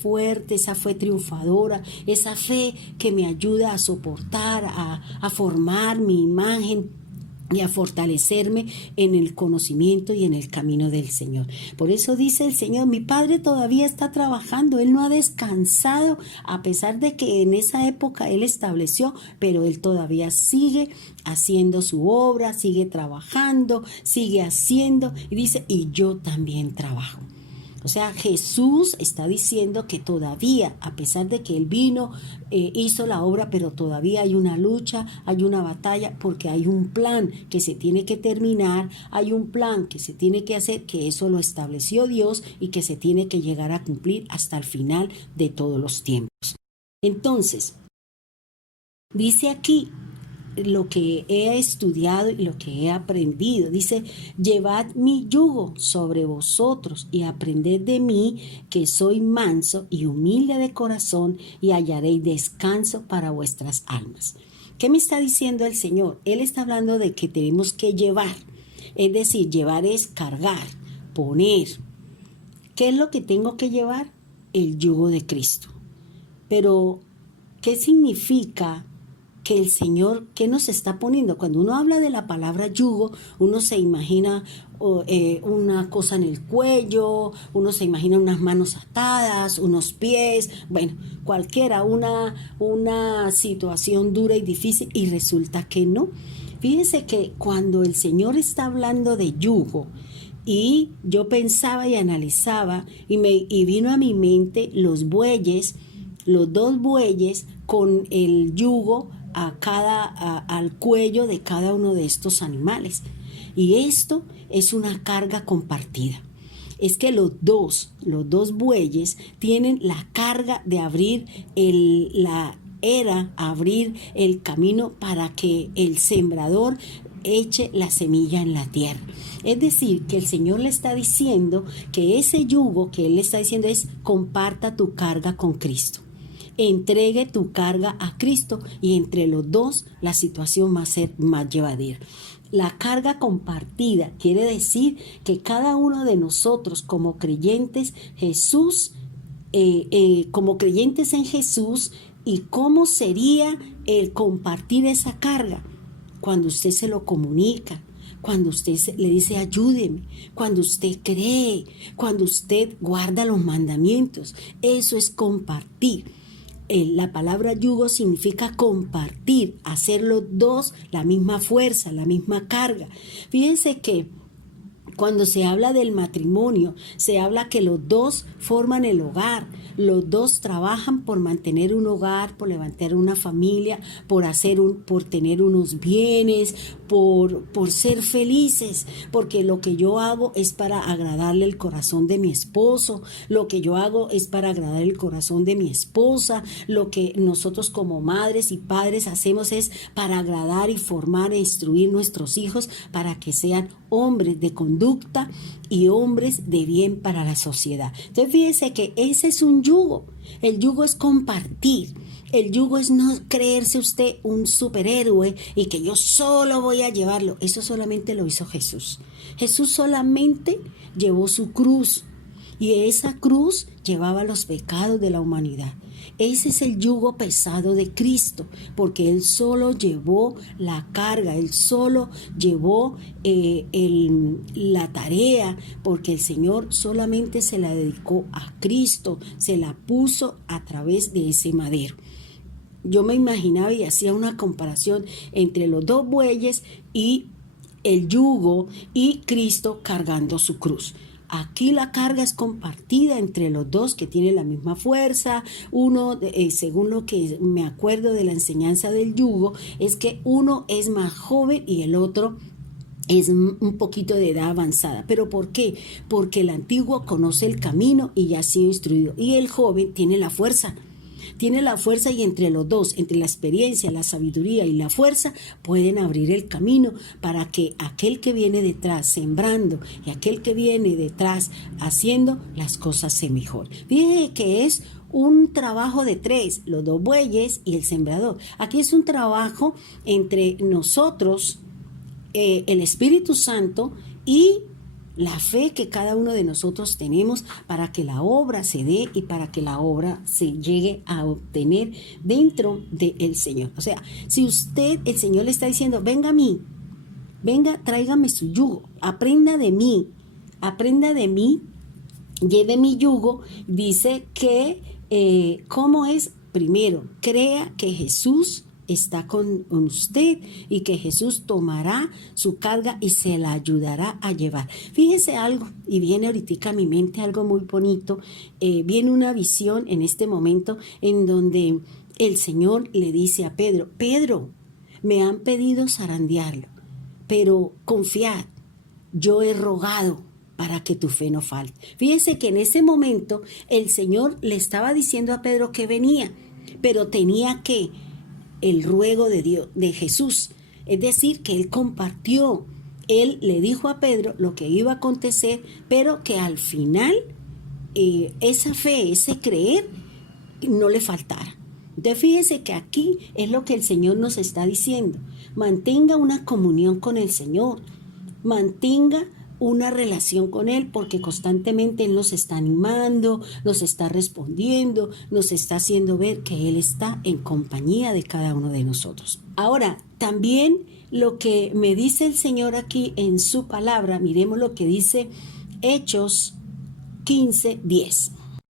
fuerte, esa fe triunfadora, esa fe que me ayuda a soportar, a formar mi imagen y a fortalecerme en el conocimiento y en el camino del Señor. Por eso dice el Señor, mi Padre todavía está trabajando, Él no ha descansado, a pesar de que en esa época Él estableció, pero Él todavía sigue haciendo su obra, sigue trabajando, sigue haciendo, y dice, y yo también trabajo. O sea, Jesús está diciendo que todavía, a pesar de que Él vino, hizo la obra, pero todavía hay una lucha, hay una batalla, porque hay un plan que se tiene que terminar, hay un plan que se tiene que hacer, que eso lo estableció Dios y que se tiene que llegar a cumplir hasta el final de todos los tiempos. Entonces, dice aquí lo que he estudiado y lo que he aprendido. Dice, llevad mi yugo sobre vosotros y aprended de mí, que soy manso y humilde de corazón, y hallaréis descanso para vuestras almas. ¿Qué me está diciendo el Señor? Él está hablando de que tenemos que llevar. Es decir, llevar es cargar, poner. ¿Qué es lo que tengo que llevar? El yugo de Cristo. Pero, ¿qué significa que el Señor, qué nos está poniendo? Cuando uno habla de la palabra yugo, uno se imagina una cosa en el cuello, uno se imagina unas manos atadas, unos pies, bueno, cualquiera, una situación dura y difícil, y resulta que no. Fíjense que cuando el Señor está hablando de yugo, y yo pensaba y analizaba, y vino a mi mente los bueyes, los dos bueyes con el yugo al cuello de cada uno de estos animales. Y esto es una carga compartida. Es que los dos bueyes tienen la carga de abrir abrir el camino para que el sembrador eche la semilla en la tierra. Es decir, que el Señor le está diciendo que ese yugo que Él le está diciendo es: comparta tu carga con Cristo. Entregue tu carga a Cristo, y entre los dos la situación va a ser más llevadera. La carga compartida quiere decir que cada uno de nosotros como creyentes como creyentes en Jesús, ¿y cómo sería el compartir esa carga? Cuando usted se lo comunica, cuando usted le dice ayúdeme, cuando usted cree, cuando usted guarda los mandamientos, eso es compartir. La palabra yugo significa compartir, hacer los dos la misma fuerza, la misma carga. Fíjense que Cuando se habla del matrimonio, se habla que los dos forman el hogar, los dos trabajan por mantener un hogar, por levantar una familia, por tener unos bienes, por ser felices, porque lo que yo hago es para agradarle el corazón de mi esposo, lo que yo hago es para agradar el corazón de mi esposa, lo que nosotros como madres y padres hacemos es para agradar y formar e instruir nuestros hijos para que sean hombres de conducta y hombres de bien para la sociedad. Entonces fíjese que ese es un yugo. El yugo es compartir. El yugo es no creerse usted un superhéroe y que yo solo voy a llevarlo. Eso solamente lo hizo Jesús. Jesús solamente llevó su cruz y esa cruz llevaba los pecados de la humanidad. Ese es el yugo pesado de Cristo, porque Él solo llevó la carga, Él solo llevó la tarea, porque el Señor solamente se la dedicó a Cristo, se la puso a través de ese madero. Yo me imaginaba y hacía una comparación entre los dos bueyes y el yugo y Cristo cargando su cruz. Aquí la carga es compartida entre los dos que tienen la misma fuerza. Uno, según lo que me acuerdo de la enseñanza del yugo, es que uno es más joven y el otro es un poquito de edad avanzada. ¿Pero por qué? Porque el antiguo conoce el camino y ya ha sido instruido. Y el joven tiene la fuerza. Tiene la fuerza y entre los dos, entre la experiencia, la sabiduría y la fuerza, pueden abrir el camino para que aquel que viene detrás sembrando y aquel que viene detrás haciendo las cosas se mejoren. Fíjense que es un trabajo de tres, los dos bueyes y el sembrador. Aquí es un trabajo entre nosotros, el Espíritu Santo y la fe que cada uno de nosotros tenemos para que la obra se dé y para que la obra se llegue a obtener dentro del Señor. O sea, si el Señor le está diciendo, venga a mí, venga, tráigame su yugo, aprenda de mí, lleve mi yugo, dice que, ¿cómo es? Primero, crea que Jesús está con usted y que Jesús tomará su carga y se la ayudará a llevar. Fíjese algo, y viene ahorita a mi mente algo muy bonito, viene una visión en este momento en donde el Señor le dice a Pedro, Pedro, me han pedido zarandearlo, pero confiad, yo he rogado para que tu fe no falte. Fíjese que en ese momento el Señor le estaba diciendo a Pedro que venía, pero tenía que el ruego de Dios, de Jesús. Es decir, que él compartió, él le dijo a Pedro lo que iba a acontecer, pero que al final esa fe, ese creer, no le faltara. Entonces fíjese que aquí es lo que el Señor nos está diciendo. Mantenga una comunión con el Señor, mantenga una relación con Él, porque constantemente Él nos está animando, nos está respondiendo, nos está haciendo ver que Él está en compañía de cada uno de nosotros. Ahora, también lo que me dice el Señor aquí en su palabra, miremos lo que dice Hechos 15:10.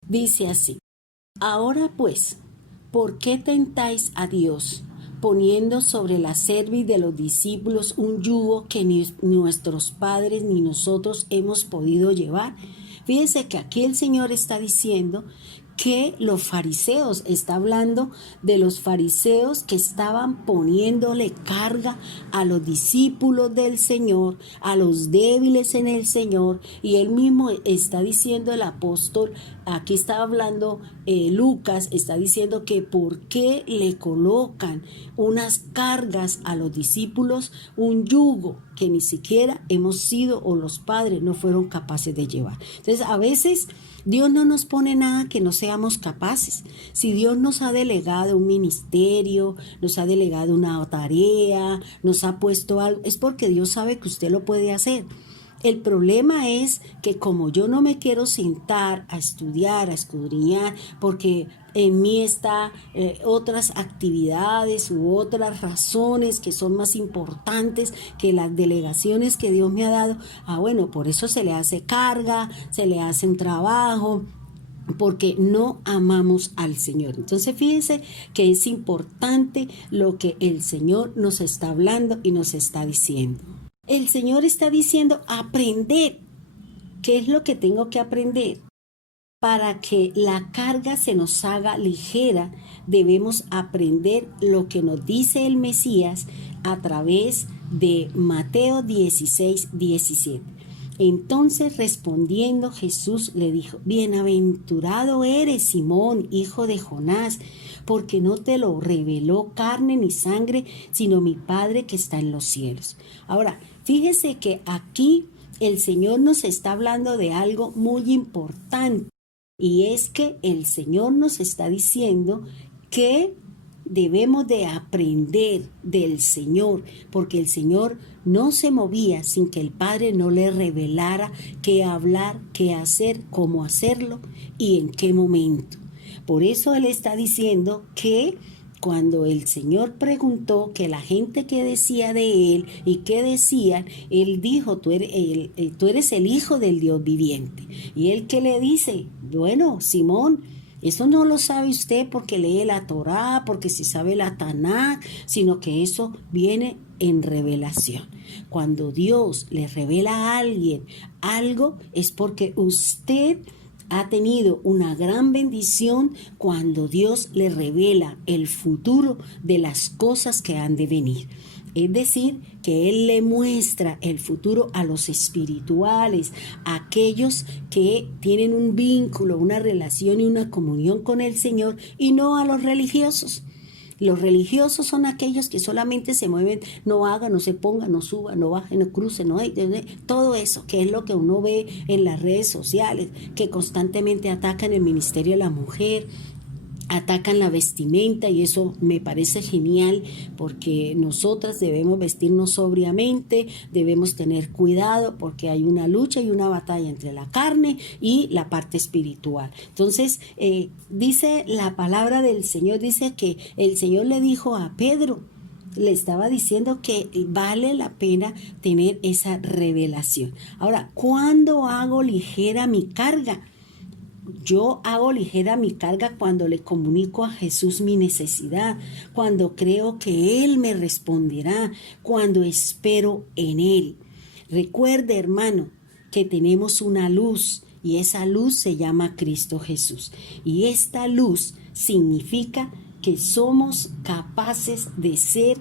Dice así, ahora pues, ¿por qué tentáis a Dios, poniendo sobre la cerviz de los discípulos un yugo que ni nuestros padres ni nosotros hemos podido llevar? Fíjense que aquí el Señor está diciendo que los fariseos, está hablando de los fariseos que estaban poniéndole carga a los discípulos del Señor, a los débiles en el Señor, y él mismo está diciendo, el apóstol, aquí está hablando Lucas, está diciendo que por qué le colocan unas cargas a los discípulos, un yugo que ni siquiera hemos sido o los padres no fueron capaces de llevar. Entonces a veces Dios no nos pone nada que no seamos capaces. Si Dios nos ha delegado un ministerio, nos ha delegado una tarea, nos ha puesto algo, es porque Dios sabe que usted lo puede hacer. El problema es que como yo no me quiero sentar a estudiar, a escudriñar, porque en mí está otras actividades u otras razones que son más importantes que las delegaciones que Dios me ha dado, bueno, por eso se le hace carga, se le hace un trabajo, porque no amamos al Señor. Entonces fíjense que es importante lo que el Señor nos está hablando y nos está diciendo. el Señor está diciendo, aprender. ¿Qué es lo que tengo que aprender? Para que la carga se nos haga ligera, debemos aprender lo que nos dice el Mesías a través de Mateo 16:17. Entonces respondiendo Jesús le dijo, bienaventurado eres, Simón, hijo de Jonás, porque no te lo reveló carne ni sangre, sino mi Padre que está en los cielos. Ahora, fíjese que aquí el Señor nos está hablando de algo muy importante, y es que el Señor nos está diciendo que debemos de aprender del Señor, porque el Señor no se movía sin que el Padre no le revelara qué hablar, qué hacer, cómo hacerlo y en qué momento. Por eso Él está diciendo que cuando el Señor preguntó que la gente que decía de Él y qué decían, Él dijo, tú eres el Hijo del Dios viviente. ¿Y Él qué le dice? Bueno, Simón, eso no lo sabe usted porque lee la Torá, porque se sabe la Taná, sino que eso viene en revelación. Cuando Dios le revela a alguien algo, es porque usted ha tenido una gran bendición cuando Dios le revela el futuro de las cosas que han de venir. Es decir, que Él le muestra el futuro a los espirituales, a aquellos que tienen un vínculo, una relación y una comunión con el Señor, y no a los religiosos. Los religiosos son aquellos que solamente se mueven, no haga, no se ponga, no suba, no baje, no cruce, no hay, todo eso, que es lo que uno ve en las redes sociales, que constantemente atacan el ministerio de la mujer, atacan la vestimenta, y eso me parece genial porque nosotras debemos vestirnos sobriamente, debemos tener cuidado porque hay una lucha y una batalla entre la carne y la parte espiritual. Entonces, dice la palabra del Señor, dice que el Señor le dijo a Pedro, le estaba diciendo que vale la pena tener esa revelación. Ahora, ¿cuándo hago ligera mi carga? Yo hago ligera mi carga cuando le comunico a Jesús mi necesidad, cuando creo que Él me responderá, cuando espero en Él. Recuerde, hermano, que tenemos una luz y esa luz se llama Cristo Jesús. Y esta luz significa que somos capaces de ser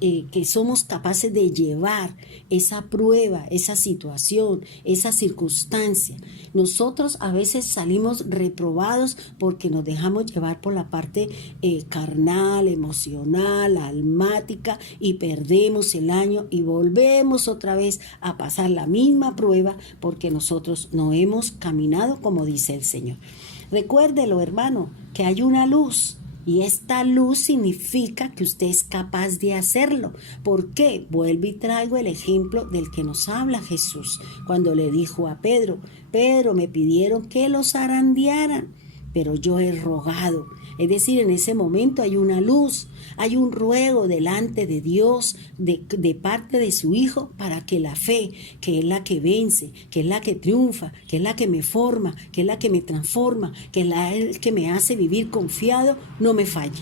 que somos capaces de llevar esa prueba, esa situación, esa circunstancia. Nosotros a veces salimos reprobados porque nos dejamos llevar por la parte carnal, emocional, almática, y perdemos el año y volvemos otra vez a pasar la misma prueba porque nosotros no hemos caminado como dice el Señor. Recuérdelo, hermano, que hay una luz. Y esta luz significa que usted es capaz de hacerlo. ¿Por qué? Vuelvo y traigo el ejemplo del que nos habla Jesús. Cuando le dijo a Pedro, Pedro, me pidieron que los zarandearan, pero yo he rogado. Es decir, en ese momento hay una luz, hay un ruego delante de Dios, de parte de su Hijo, para que la fe, que es la que vence, que es la que triunfa, que es la que me forma, que es la que me transforma, que es la que me hace vivir confiado, no me falle.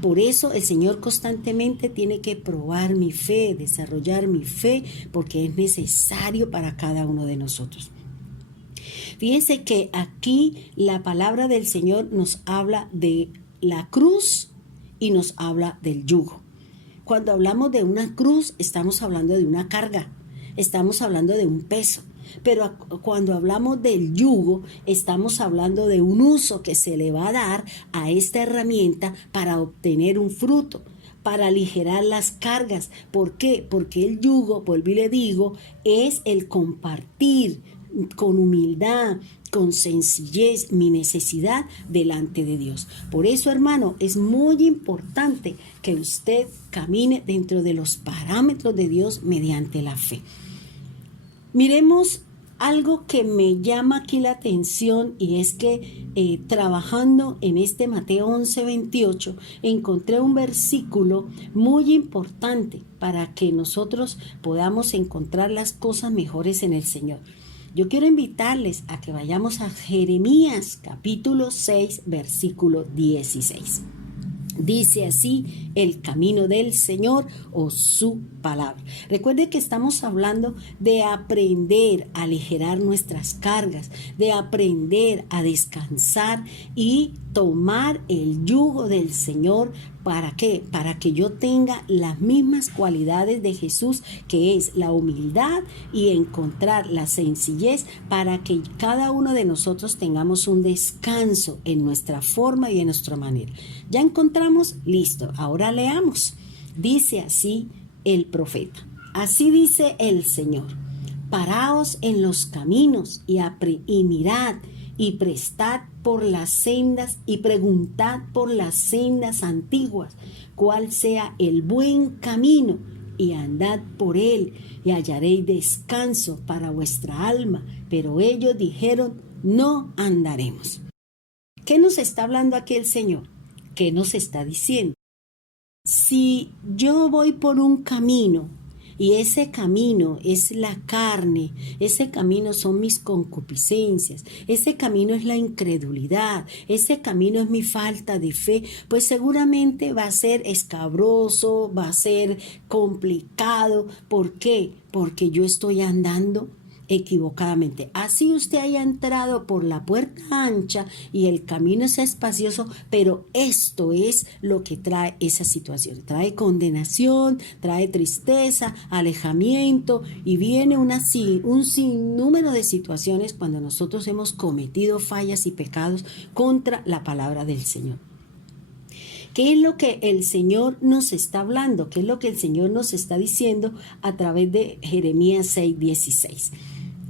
Por eso el Señor constantemente tiene que probar mi fe, desarrollar mi fe, porque es necesario para cada uno de nosotros. Fíjense que aquí la palabra del Señor nos habla de la cruz y nos habla del yugo. Cuando hablamos de una cruz, estamos hablando de una carga, estamos hablando de un peso. Pero cuando hablamos del yugo, estamos hablando de un uso que se le va a dar a esta herramienta para obtener un fruto, para aligerar las cargas. ¿Por qué? Porque el yugo, vuelvo y le digo, es el compartir con humildad, con sencillez, mi necesidad delante de Dios. Por eso, hermano, es muy importante que usted camine dentro de los parámetros de Dios mediante la fe. Miremos algo que me llama aquí la atención, y es que trabajando en este Mateo 11:28 encontré un versículo muy importante para que nosotros podamos encontrar las cosas mejores en el Señor. Yo quiero invitarles a que vayamos a Jeremías capítulo 6, versículo 16. Dice así el camino del Señor o su palabra. Recuerde que estamos hablando de aprender a aligerar nuestras cargas, de aprender a descansar y tomar el yugo del Señor. ¿Para qué? Para que yo tenga las mismas cualidades de Jesús, que es la humildad y encontrar la sencillez, para que cada uno de nosotros tengamos un descanso en nuestra forma y en nuestra manera. Ya encontramos, listo, ahora leamos. Dice así el profeta, así dice el Señor: paraos en los caminos y mirad y prestad por las sendas y preguntad por las sendas antiguas cuál sea el buen camino, y andad por él y hallaréis descanso para vuestra alma. Pero ellos dijeron: no andaremos. ¿Qué nos está hablando aquí el Señor? ¿Qué nos está diciendo? Si yo voy por un camino y ese camino es la carne, ese camino son mis concupiscencias, ese camino es la incredulidad, ese camino es mi falta de fe, pues seguramente va a ser escabroso, va a ser complicado. ¿Por qué? Porque yo estoy andando equivocadamente. Así usted haya entrado por la puerta ancha y el camino es espacioso, pero esto es lo que trae esa situación. Trae condenación, trae tristeza, alejamiento, y viene un sinnúmero de situaciones cuando nosotros hemos cometido fallas y pecados contra la palabra del Señor. ¿Qué es lo que el Señor nos está hablando? ¿Qué es lo que el Señor nos está diciendo a través de Jeremías 6:16?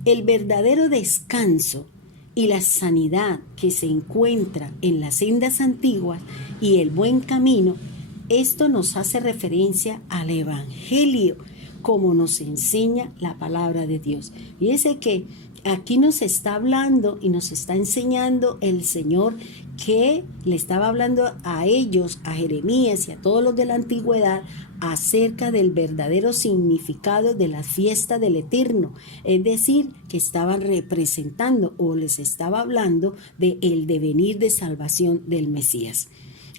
El verdadero descanso y la sanidad que se encuentra en las sendas antiguas y el buen camino, esto nos hace referencia al Evangelio, como nos enseña la palabra de Dios. Fíjese que aquí nos está hablando y nos está enseñando el Señor, que le estaba hablando a ellos, a Jeremías y a todos los de la antigüedad, acerca del verdadero significado de la fiesta del Eterno. Es decir, que estaban representando o les estaba hablando del devenir de salvación del Mesías.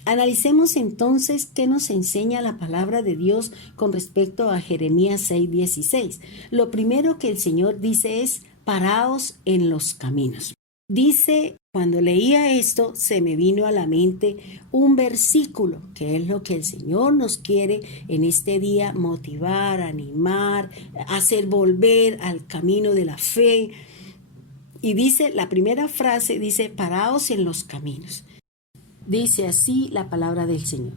Analicemos entonces qué nos enseña la palabra de Dios con respecto a Jeremías 6:16. Lo primero que el Señor dice es: paraos en los caminos. Dice, cuando leía esto, se me vino a la mente un versículo, que es lo que el Señor nos quiere en este día motivar, animar, hacer volver al camino de la fe. Y dice, la primera frase dice: paraos en los caminos. Dice así la palabra del Señor: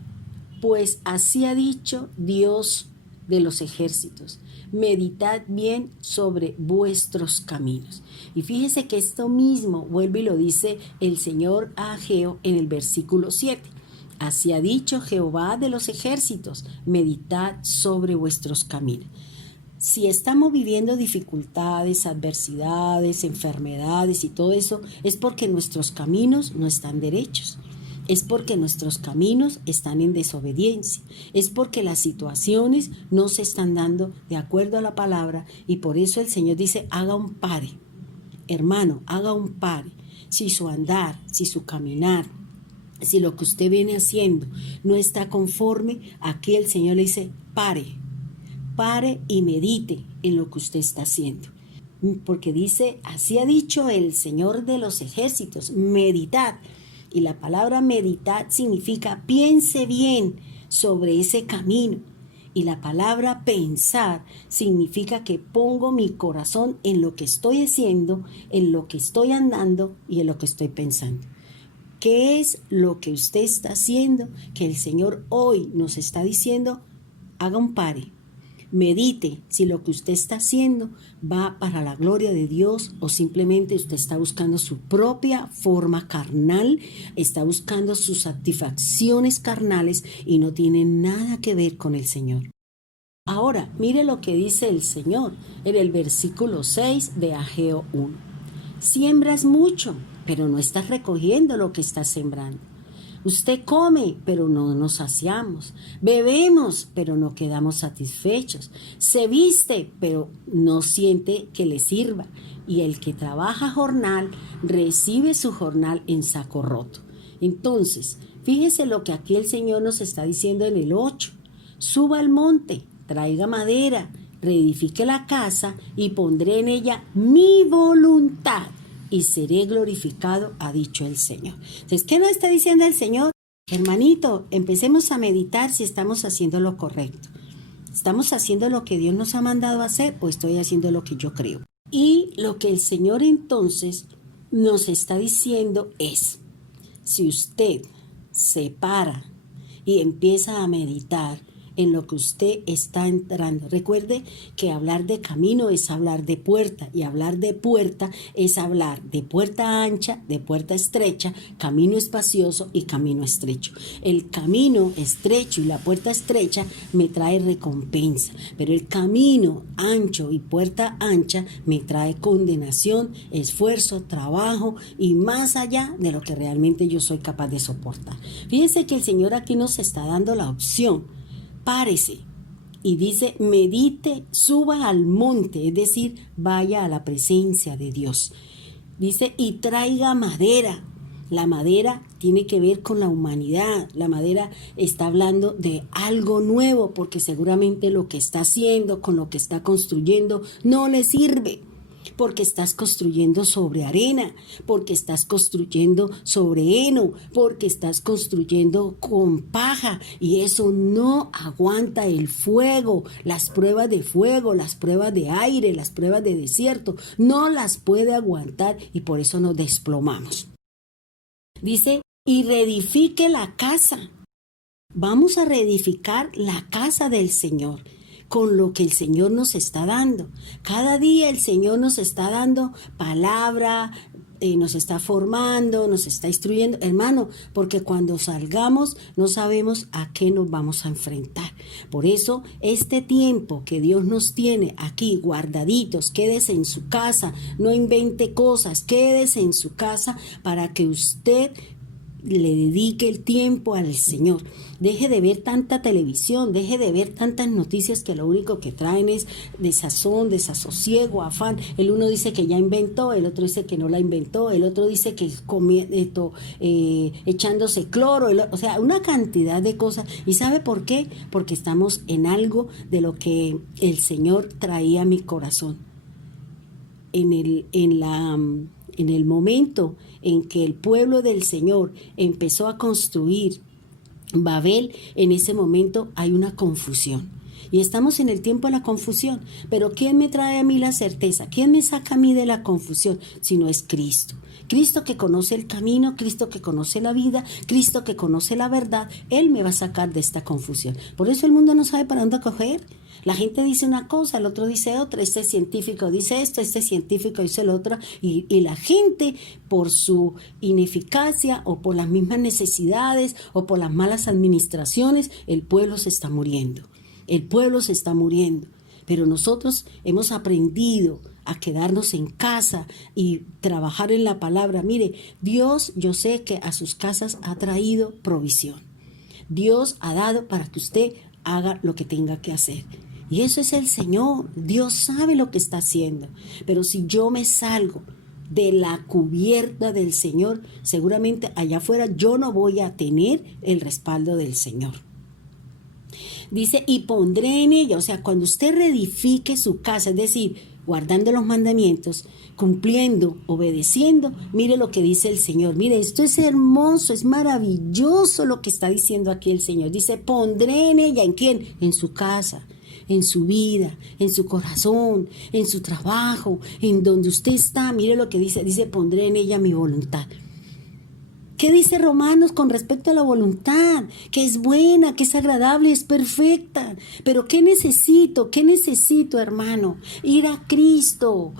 pues así ha dicho Dios de los ejércitos, meditad bien sobre vuestros caminos. Y fíjese que esto mismo vuelve y lo dice el Señor a Ageo en el versículo 7. Así ha dicho Jehová de los ejércitos, meditad sobre vuestros caminos. Si estamos viviendo dificultades, adversidades, enfermedades y todo eso, es porque nuestros caminos no están derechos. Es porque nuestros caminos están en desobediencia. Es porque las situaciones no se están dando de acuerdo a la palabra, y por eso el Señor dice: haga un pare. Hermano, haga un pare. Si su andar, si su caminar, si lo que usted viene haciendo no está conforme, aquí el Señor le dice: pare. Pare y medite en lo que usted está haciendo. Porque dice: así ha dicho el Señor de los ejércitos, meditad. Y la palabra meditar significa piense bien sobre ese camino. Y la palabra pensar significa que pongo mi corazón en lo que estoy haciendo, en lo que estoy andando y en lo que estoy pensando. ¿Qué es lo que usted está haciendo? Que el Señor hoy nos está diciendo: haga un pare. Medite si lo que usted está haciendo va para la gloria de Dios, o simplemente usted está buscando su propia forma carnal, está buscando sus satisfacciones carnales y no tiene nada que ver con el Señor. Ahora, mire lo que dice el Señor en el versículo 6 de Ageo 1. Siembras mucho, pero no estás recogiendo lo que estás sembrando. Usted come, pero no nos saciamos. Bebemos, pero no quedamos satisfechos. Se viste, pero no siente que le sirva. Y el que trabaja jornal, recibe su jornal en saco roto. Entonces, Fíjese lo que aquí el Señor nos está diciendo en el 8. Suba al monte, traiga madera, reedifique la casa y pondré en ella mi voluntad y seré glorificado, ha dicho el Señor. Entonces, ¿qué nos está diciendo el Señor? Hermanito, empecemos a meditar si estamos haciendo lo correcto. ¿Estamos haciendo lo que Dios nos ha mandado a hacer o estoy haciendo lo que yo creo? Y lo que el Señor entonces nos está diciendo es, si usted se para y empieza a meditar en lo que usted está entrando. Recuerde que hablar de camino es hablar de puerta, y hablar de puerta es hablar de puerta ancha, de puerta estrecha, camino espacioso y camino estrecho. El camino estrecho y la puerta estrecha me trae recompensa, pero el camino ancho y puerta ancha me trae condenación, esfuerzo, trabajo y más allá de lo que realmente yo soy capaz de soportar. Fíjense que el Señor aquí nos está dando la opción. Párese y dice, medite, suba al monte, es decir, vaya a la presencia de Dios. Dice, y traiga madera. La madera tiene que ver con la humanidad. La madera está hablando de algo nuevo, porque seguramente lo que está haciendo, con lo que está construyendo, no le sirve. Porque estás construyendo sobre arena, porque estás construyendo sobre heno, porque estás construyendo con paja y eso no aguanta el fuego, las pruebas de fuego, las pruebas de aire, las pruebas de desierto, no las puede aguantar y por eso nos desplomamos. Dice, y reedifique la casa. Vamos a reedificar la casa del Señor con lo que el Señor nos está dando. Cada día el Señor nos está dando palabra, nos está formando, nos está instruyendo, hermano, porque cuando salgamos no sabemos a qué nos vamos a enfrentar. Por eso, este tiempo que Dios nos tiene aquí guardaditos, quédese en su casa, no invente cosas, quédese en su casa para que usted le dedique el tiempo al Señor. Deje de ver tanta televisión, deje de ver tantas noticias que lo único que traen es desazón, desasosiego, afán. El uno dice que ya inventó, el otro dice que no la inventó, el otro dice que echándose cloro, o sea, una cantidad de cosas. ¿Y sabe por qué? Porque estamos en algo de lo que el Señor traía a mi corazón. En el momento en que el pueblo del Señor empezó a construir Babel, en ese momento hay una confusión. Y estamos en el tiempo de la confusión. Pero ¿quién me trae a mí la certeza? ¿Quién me saca a mí de la confusión? Si no es Cristo. Cristo que conoce el camino, Cristo que conoce la vida, Cristo que conoce la verdad, Él me va a sacar de esta confusión. Por eso el mundo no sabe para dónde coger. La gente dice una cosa, el otro dice otra, este científico dice esto, este científico dice lo otro, y la gente por su ineficacia o por las mismas necesidades o por las malas administraciones, el pueblo se está muriendo. El pueblo se está muriendo. Pero nosotros hemos aprendido a quedarnos en casa y trabajar en la palabra. Mire, Dios, yo sé que a sus casas ha traído provisión. Dios ha dado para que usted haga lo que tenga que hacer. Y eso es el Señor. Dios sabe lo que está haciendo. Pero si yo me salgo de la cubierta del Señor, seguramente allá afuera yo no voy a tener el respaldo del Señor. Dice, y pondré en ella, o sea, cuando usted reedifique su casa, es decir, guardando los mandamientos, cumpliendo, obedeciendo, mire lo que dice el Señor. Mire, esto es hermoso, es maravilloso lo que está diciendo aquí el Señor. Dice, pondré en ella, ¿en quién? En su casa, en su vida, en su corazón, en su trabajo, en donde usted está. Mire lo que dice, pondré en ella mi voluntad. ¿Qué dice Romanos con respecto a la voluntad? Que es buena, que es agradable, es perfecta. Pero ¿qué necesito? ¿Qué necesito, hermano? Ir a Cristo,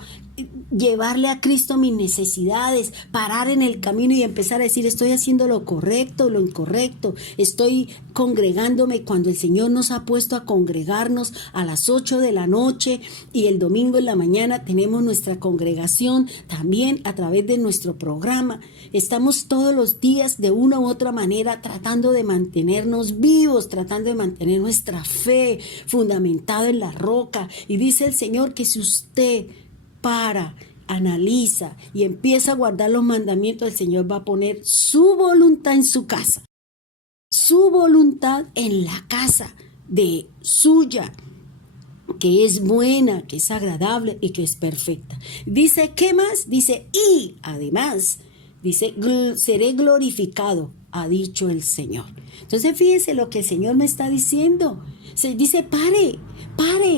llevarle a Cristo mis necesidades, parar en el camino y empezar a decir, estoy haciendo lo correcto, lo incorrecto, estoy congregándome cuando el Señor nos ha puesto a congregarnos a las 8 de la noche y el domingo en la mañana tenemos nuestra congregación también a través de nuestro programa. Estamos todos los días de una u otra manera tratando de mantenernos vivos, tratando de mantener nuestra fe fundamentada en la roca. Y dice el Señor que si usted analiza y empieza a guardar los mandamientos, el Señor va a poner su voluntad en su casa. su voluntad en la casa de suya, que es buena, que es agradable y que es perfecta. Dice, ¿qué más? Dice, y además, dice, seré glorificado, ha dicho el Señor. Entonces fíjese lo que el Señor me está diciendo. Se dice, pare,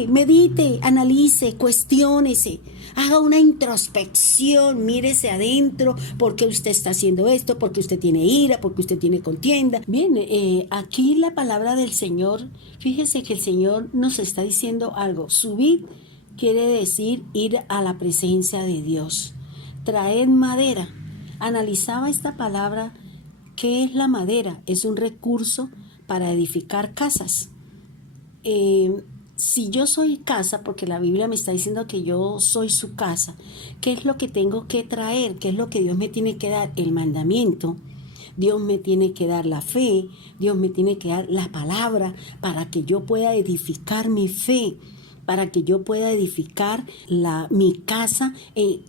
medite, analice, cuestiónese, haga una introspección, mírese adentro, por qué usted está haciendo esto, por qué usted tiene ira, por qué usted tiene contienda. Bien, aquí la palabra del Señor, fíjese que el Señor nos está diciendo algo. Subir quiere decir ir a la presencia de Dios. Traer madera. Analizaba esta palabra. ¿Qué es la madera? Es un recurso para edificar casas. Si yo soy casa, porque la Biblia me está diciendo que yo soy su casa, ¿qué es lo que tengo que traer? ¿Qué es lo que Dios me tiene que dar? El mandamiento. Dios me tiene que dar la fe. Dios me tiene que dar la palabra para que yo pueda edificar mi fe, para que yo pueda edificar mi casa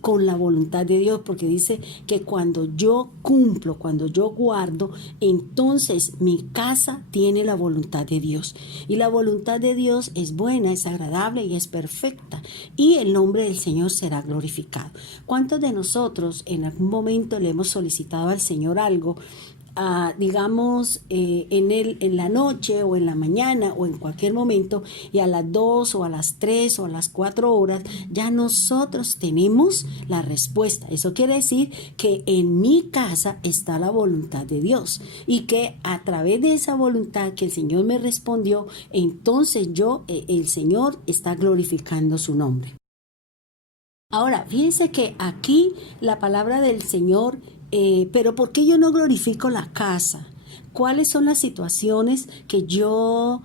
con la voluntad de Dios, porque dice que cuando yo cumplo, cuando yo guardo, entonces mi casa tiene la voluntad de Dios. Y la voluntad de Dios es buena, es agradable y es perfecta. Y el nombre del Señor será glorificado. ¿Cuántos de nosotros en algún momento le hemos solicitado al Señor algo? Digamos en la noche o en la mañana o en cualquier momento, y a las 2 o a las 3 o a las 4 horas ya nosotros tenemos la respuesta. Eso quiere decir que en mi casa está la voluntad de Dios, y que a través de esa voluntad que el Señor me respondió, entonces el Señor está glorificando su nombre. Ahora, fíjense que aquí la palabra del Señor, pero ¿por qué yo no glorifico la casa? ¿Cuáles son las situaciones que yo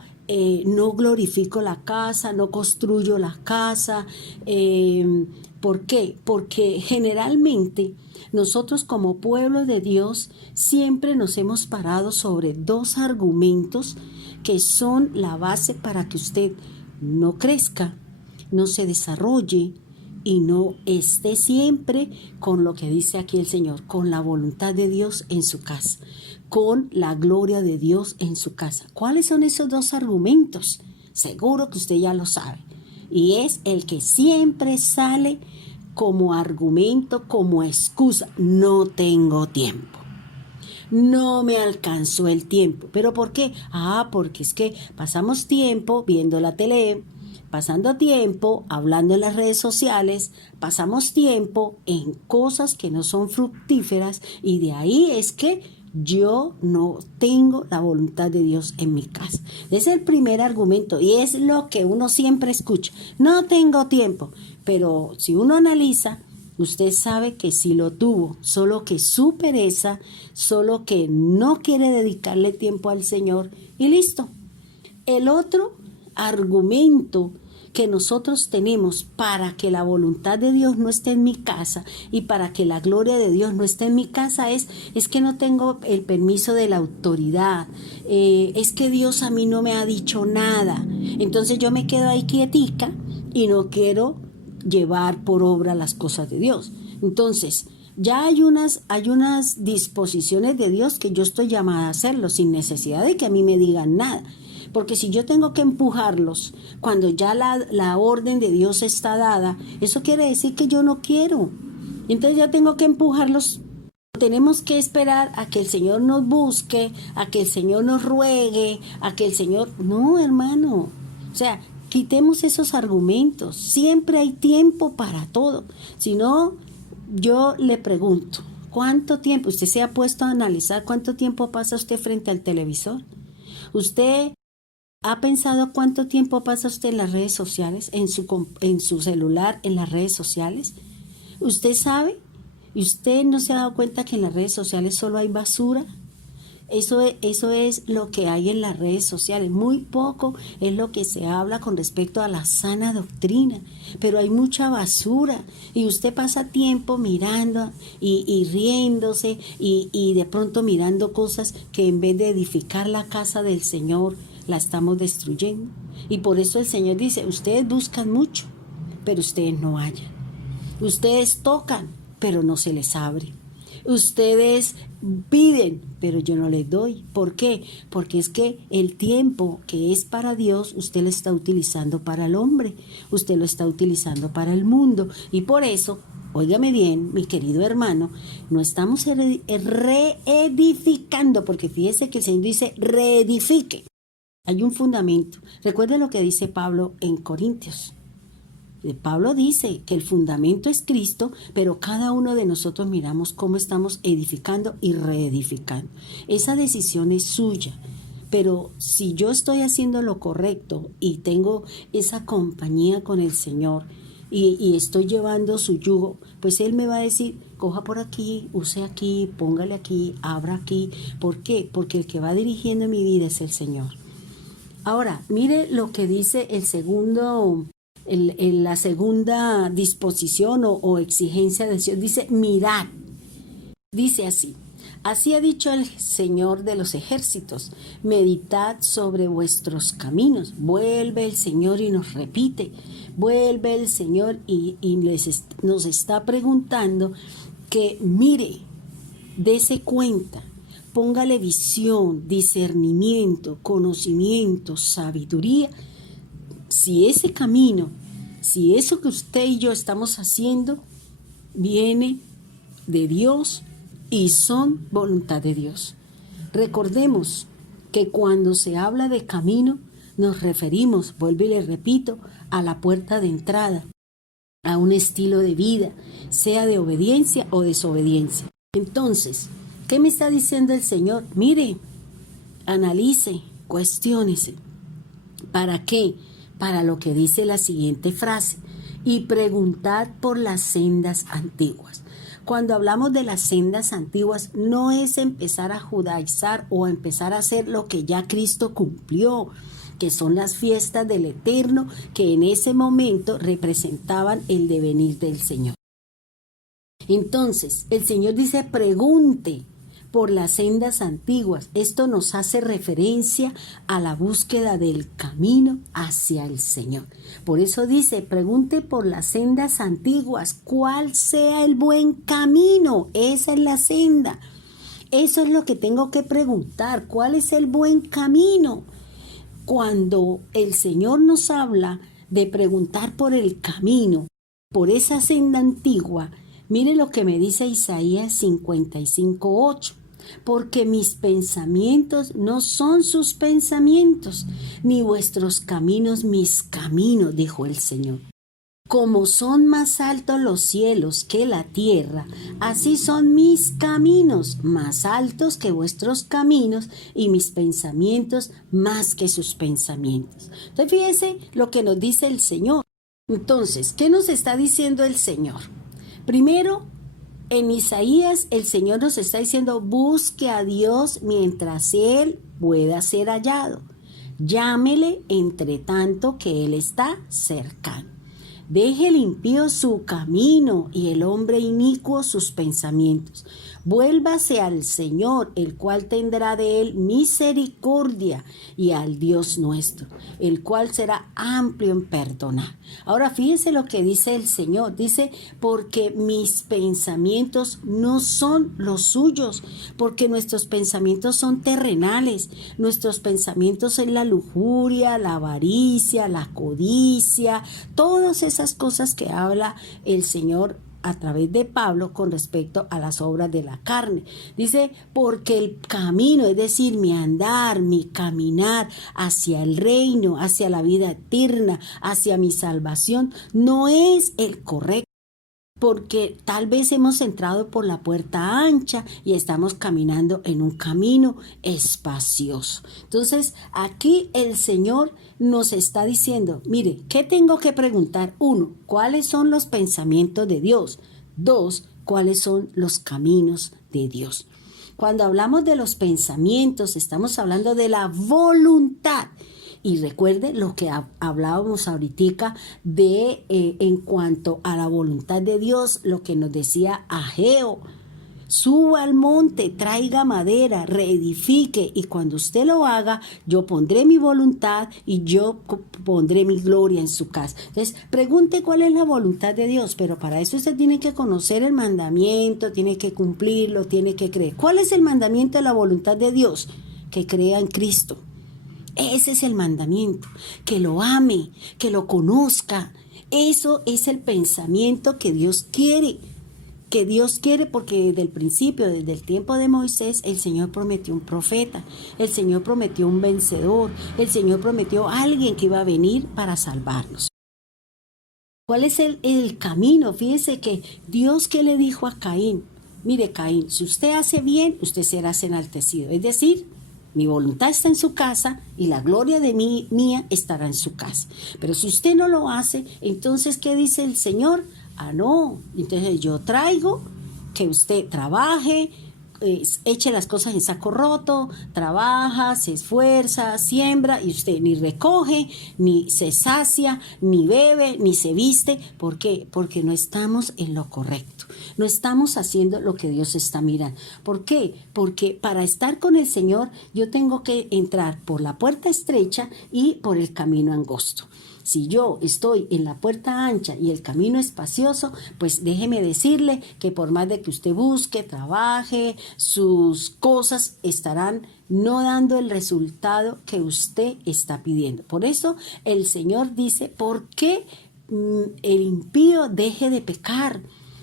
no glorifico la casa, no construyo la casa? ¿Por qué? Porque generalmente nosotros como pueblo de Dios siempre nos hemos parado sobre dos argumentos que son la base para que usted no crezca, no se desarrolle y no esté siempre con lo que dice aquí el Señor, con la voluntad de Dios en su casa, con la gloria de Dios en su casa. ¿Cuáles son esos dos argumentos? Seguro que usted ya lo sabe. Y es el que siempre sale como argumento, como excusa. No tengo tiempo. No me alcanzó el tiempo. ¿Pero por qué? Porque es que pasamos tiempo viendo la tele, pasando tiempo hablando en las redes sociales, pasamos tiempo en cosas que no son fructíferas, y de ahí es que yo no tengo la voluntad de Dios en mi casa. Es el primer argumento y es lo que uno siempre escucha. No tengo tiempo, pero si uno analiza, usted sabe que sí lo tuvo, solo que su pereza, solo que no quiere dedicarle tiempo al Señor y listo. El otro argumento que nosotros tenemos para que la voluntad de Dios no esté en mi casa y para que la gloria de Dios no esté en mi casa es que no tengo el permiso de la autoridad, es que Dios a mí no me ha dicho nada, entonces yo me quedo ahí quietica y no quiero llevar por obra las cosas de Dios. Entonces ya hay unas disposiciones de Dios que yo estoy llamada a hacerlo sin necesidad de que a mí me digan nada. Porque si yo tengo que empujarlos cuando ya la orden de Dios está dada, eso quiere decir que yo no quiero. Entonces ya tengo que empujarlos. Tenemos que esperar a que el Señor nos busque, a que el Señor nos ruegue, a que el Señor... No, hermano. O sea, quitemos esos argumentos. Siempre hay tiempo para todo. Si no, yo le pregunto, ¿cuánto tiempo? ¿Usted se ha puesto a analizar cuánto tiempo pasa usted frente al televisor? ¿Usted ha pensado cuánto tiempo pasa usted en las redes sociales, en su celular, en las redes sociales? ¿Usted sabe? ¿Y usted no se ha dado cuenta que en las redes sociales solo hay basura? Eso es lo que hay en las redes sociales. Muy poco es lo que se habla con respecto a la sana doctrina, pero hay mucha basura y usted pasa tiempo mirando y riéndose y de pronto mirando cosas que en vez de edificar la casa del Señor la estamos destruyendo. Y por eso el Señor dice, ustedes buscan mucho, pero ustedes no hallan. Ustedes tocan, pero no se les abre. Ustedes piden, pero yo no les doy. ¿Por qué? Porque es que el tiempo que es para Dios, usted lo está utilizando para el hombre, usted lo está utilizando para el mundo. Y por eso, óigame bien, mi querido hermano, no estamos reedificando, porque fíjese que el Señor dice reedifique. Hay un fundamento. Recuerde lo que dice Pablo en Corintios. Pablo dice que el fundamento es Cristo, pero cada uno de nosotros miramos cómo estamos edificando y reedificando. Esa decisión es suya, pero si yo estoy haciendo lo correcto y tengo esa compañía con el Señor y estoy llevando su yugo, pues Él me va a decir, coja por aquí, use aquí, póngale aquí, abra aquí. ¿Por qué? Porque el que va dirigiendo mi vida es el Señor. Ahora, mire lo que dice la segunda disposición o exigencia de Dios. Dice, mirad. Dice así, así ha dicho el Señor de los ejércitos, meditad sobre vuestros caminos. Vuelve el Señor y nos repite, vuelve el Señor y nos está preguntando que mire, dése cuenta, póngale visión, discernimiento, conocimiento, sabiduría. Si ese camino, si eso que usted y yo estamos haciendo viene de Dios y son voluntad de Dios. Recordemos que cuando se habla de camino nos referimos, vuelvo y le repito, a la puerta de entrada, a un estilo de vida, sea de obediencia o desobediencia. Entonces, ¿qué me está diciendo el Señor? Mire, analice, cuestiónese. ¿Para qué? Para lo que dice la siguiente frase, y preguntad por las sendas antiguas. Cuando hablamos de las sendas antiguas, no es empezar a judaizar o a empezar a hacer lo que ya Cristo cumplió, que son las fiestas del Eterno, que en ese momento representaban el devenir del Señor. Entonces, el Señor dice, pregunte por las sendas antiguas. Esto nos hace referencia a la búsqueda del camino hacia el Señor. Por eso dice, pregunte por las sendas antiguas, cuál sea el buen camino. Esa es la senda. Eso es lo que tengo que preguntar, ¿cuál es el buen camino? Cuando el Señor nos habla de preguntar por el camino, por esa senda antigua, mire lo que me dice Isaías 55:8. Porque mis pensamientos no son sus pensamientos, ni vuestros caminos mis caminos, dijo el Señor. Como son más altos los cielos que la tierra, así son mis caminos más altos que vuestros caminos y mis pensamientos más que sus pensamientos. Entonces fíjese lo que nos dice el Señor. Entonces, ¿qué nos está diciendo el Señor? Primero, en Isaías el Señor nos está diciendo, busque a Dios mientras Él pueda ser hallado. Llámele entre tanto que Él está cercano. Deje el impío su camino y el hombre inicuo sus pensamientos. Vuélvase al Señor, el cual tendrá de él misericordia, y al Dios nuestro, el cual será amplio en perdonar. Ahora fíjense lo que dice el Señor. Dice, porque mis pensamientos no son los suyos, porque nuestros pensamientos son terrenales. Nuestros pensamientos son la lujuria, la avaricia, la codicia, todas esas cosas que habla el Señor a través de Pablo con respecto a las obras de la carne. Dice, porque el camino, es decir, mi andar, mi caminar hacia el reino, hacia la vida eterna, hacia mi salvación, no es el correcto. Porque tal vez hemos entrado por la puerta ancha y estamos caminando en un camino espacioso. Entonces, aquí el Señor nos está diciendo, mire, ¿qué tengo que preguntar? 1, ¿cuáles son los pensamientos de Dios? 2, ¿cuáles son los caminos de Dios? Cuando hablamos de los pensamientos, estamos hablando de la voluntad. Y recuerde lo que hablábamos ahorita en cuanto a la voluntad de Dios, lo que nos decía Ageo. suba al monte, traiga madera, reedifique, y cuando usted lo haga, yo pondré mi voluntad y yo pondré mi gloria en su casa. Entonces, pregunte cuál es la voluntad de Dios, pero para eso usted tiene que conocer el mandamiento, tiene que cumplirlo, tiene que creer. ¿Cuál es el mandamiento de la voluntad de Dios? Que crea en Cristo. Ese es el mandamiento, que lo ame, que lo conozca. Eso es el pensamiento que Dios quiere. Porque desde el principio, desde el tiempo de Moisés, el Señor prometió un profeta, el Señor prometió un vencedor, el Señor prometió a alguien que iba a venir para salvarnos. ¿Cuál es el camino? Fíjese que Dios, ¿qué le dijo a Caín? Mire, Caín, si usted hace bien, usted será enaltecido. Es decir, mi voluntad está en su casa y la gloria de mía estará en su casa. Pero si usted no lo hace, entonces, ¿qué dice el Señor? No, entonces yo traigo que usted trabaje, eche las cosas en saco roto, trabaja, se esfuerza, siembra, y usted ni recoge, ni se sacia, ni bebe, ni se viste. ¿Por qué? Porque no estamos en lo correcto. No estamos haciendo lo que Dios está mirando. ¿Por qué? Porque para estar con el Señor yo tengo que entrar por la puerta estrecha y por el camino angosto. Si yo estoy en la puerta ancha y el camino espacioso, pues déjeme decirle que por más de que usted busque, trabaje, sus cosas estarán no dando el resultado que usted está pidiendo. Por eso el Señor dice, ¿por qué el impío deje de pecar?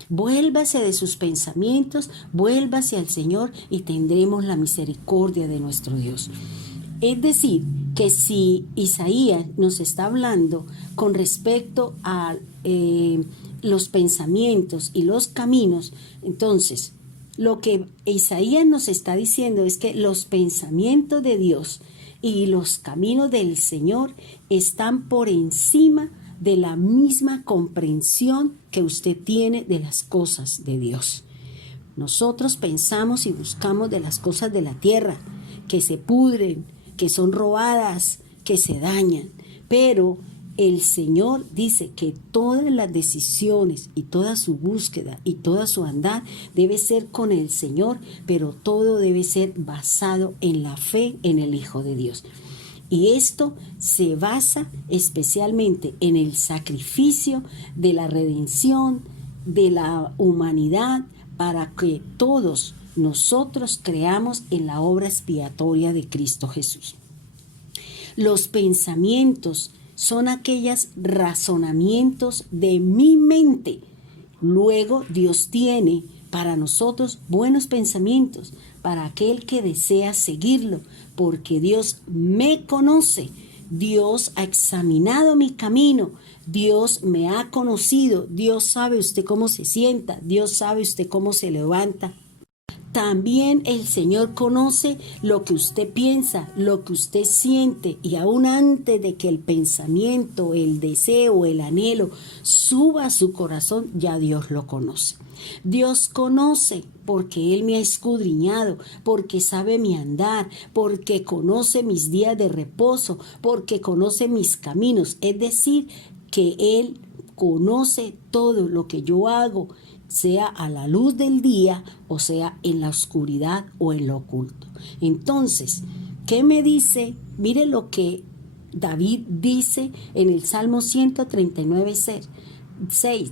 Vuélvase de sus pensamientos, vuélvase al Señor y tendremos la misericordia de nuestro Dios. Es decir, que si Isaías nos está hablando con respecto a los pensamientos y los caminos, entonces lo que Isaías nos está diciendo es que los pensamientos de Dios y los caminos del Señor están por encima de la misma comprensión que usted tiene de las cosas de Dios. Nosotros pensamos y buscamos de las cosas de la tierra, que se pudren, que son robadas, que se dañan, pero el Señor dice que todas las decisiones y toda su búsqueda y toda su andar debe ser con el Señor, pero todo debe ser basado en la fe en el Hijo de Dios. Y esto se basa especialmente en el sacrificio de la redención de la humanidad para que todos nosotros creamos en la obra expiatoria de Cristo Jesús. Los pensamientos son aquellos razonamientos de mi mente. Luego Dios tiene para nosotros buenos pensamientos, para aquel que desea seguirlo, porque Dios me conoce, Dios ha examinado mi camino, Dios me ha conocido, Dios sabe usted cómo se sienta, Dios sabe usted cómo se levanta. También el Señor conoce lo que usted piensa, lo que usted siente, y aún antes de que el pensamiento, el deseo, el anhelo suba a su corazón, ya Dios lo conoce. Dios conoce porque Él me ha escudriñado, porque sabe mi andar, porque conoce mis días de reposo, porque conoce mis caminos. Es decir, que Él conoce todo lo que yo hago, sea a la luz del día o sea en la oscuridad o en lo oculto. Entonces, ¿qué me dice? Mire lo que David dice en el Salmo 139:6.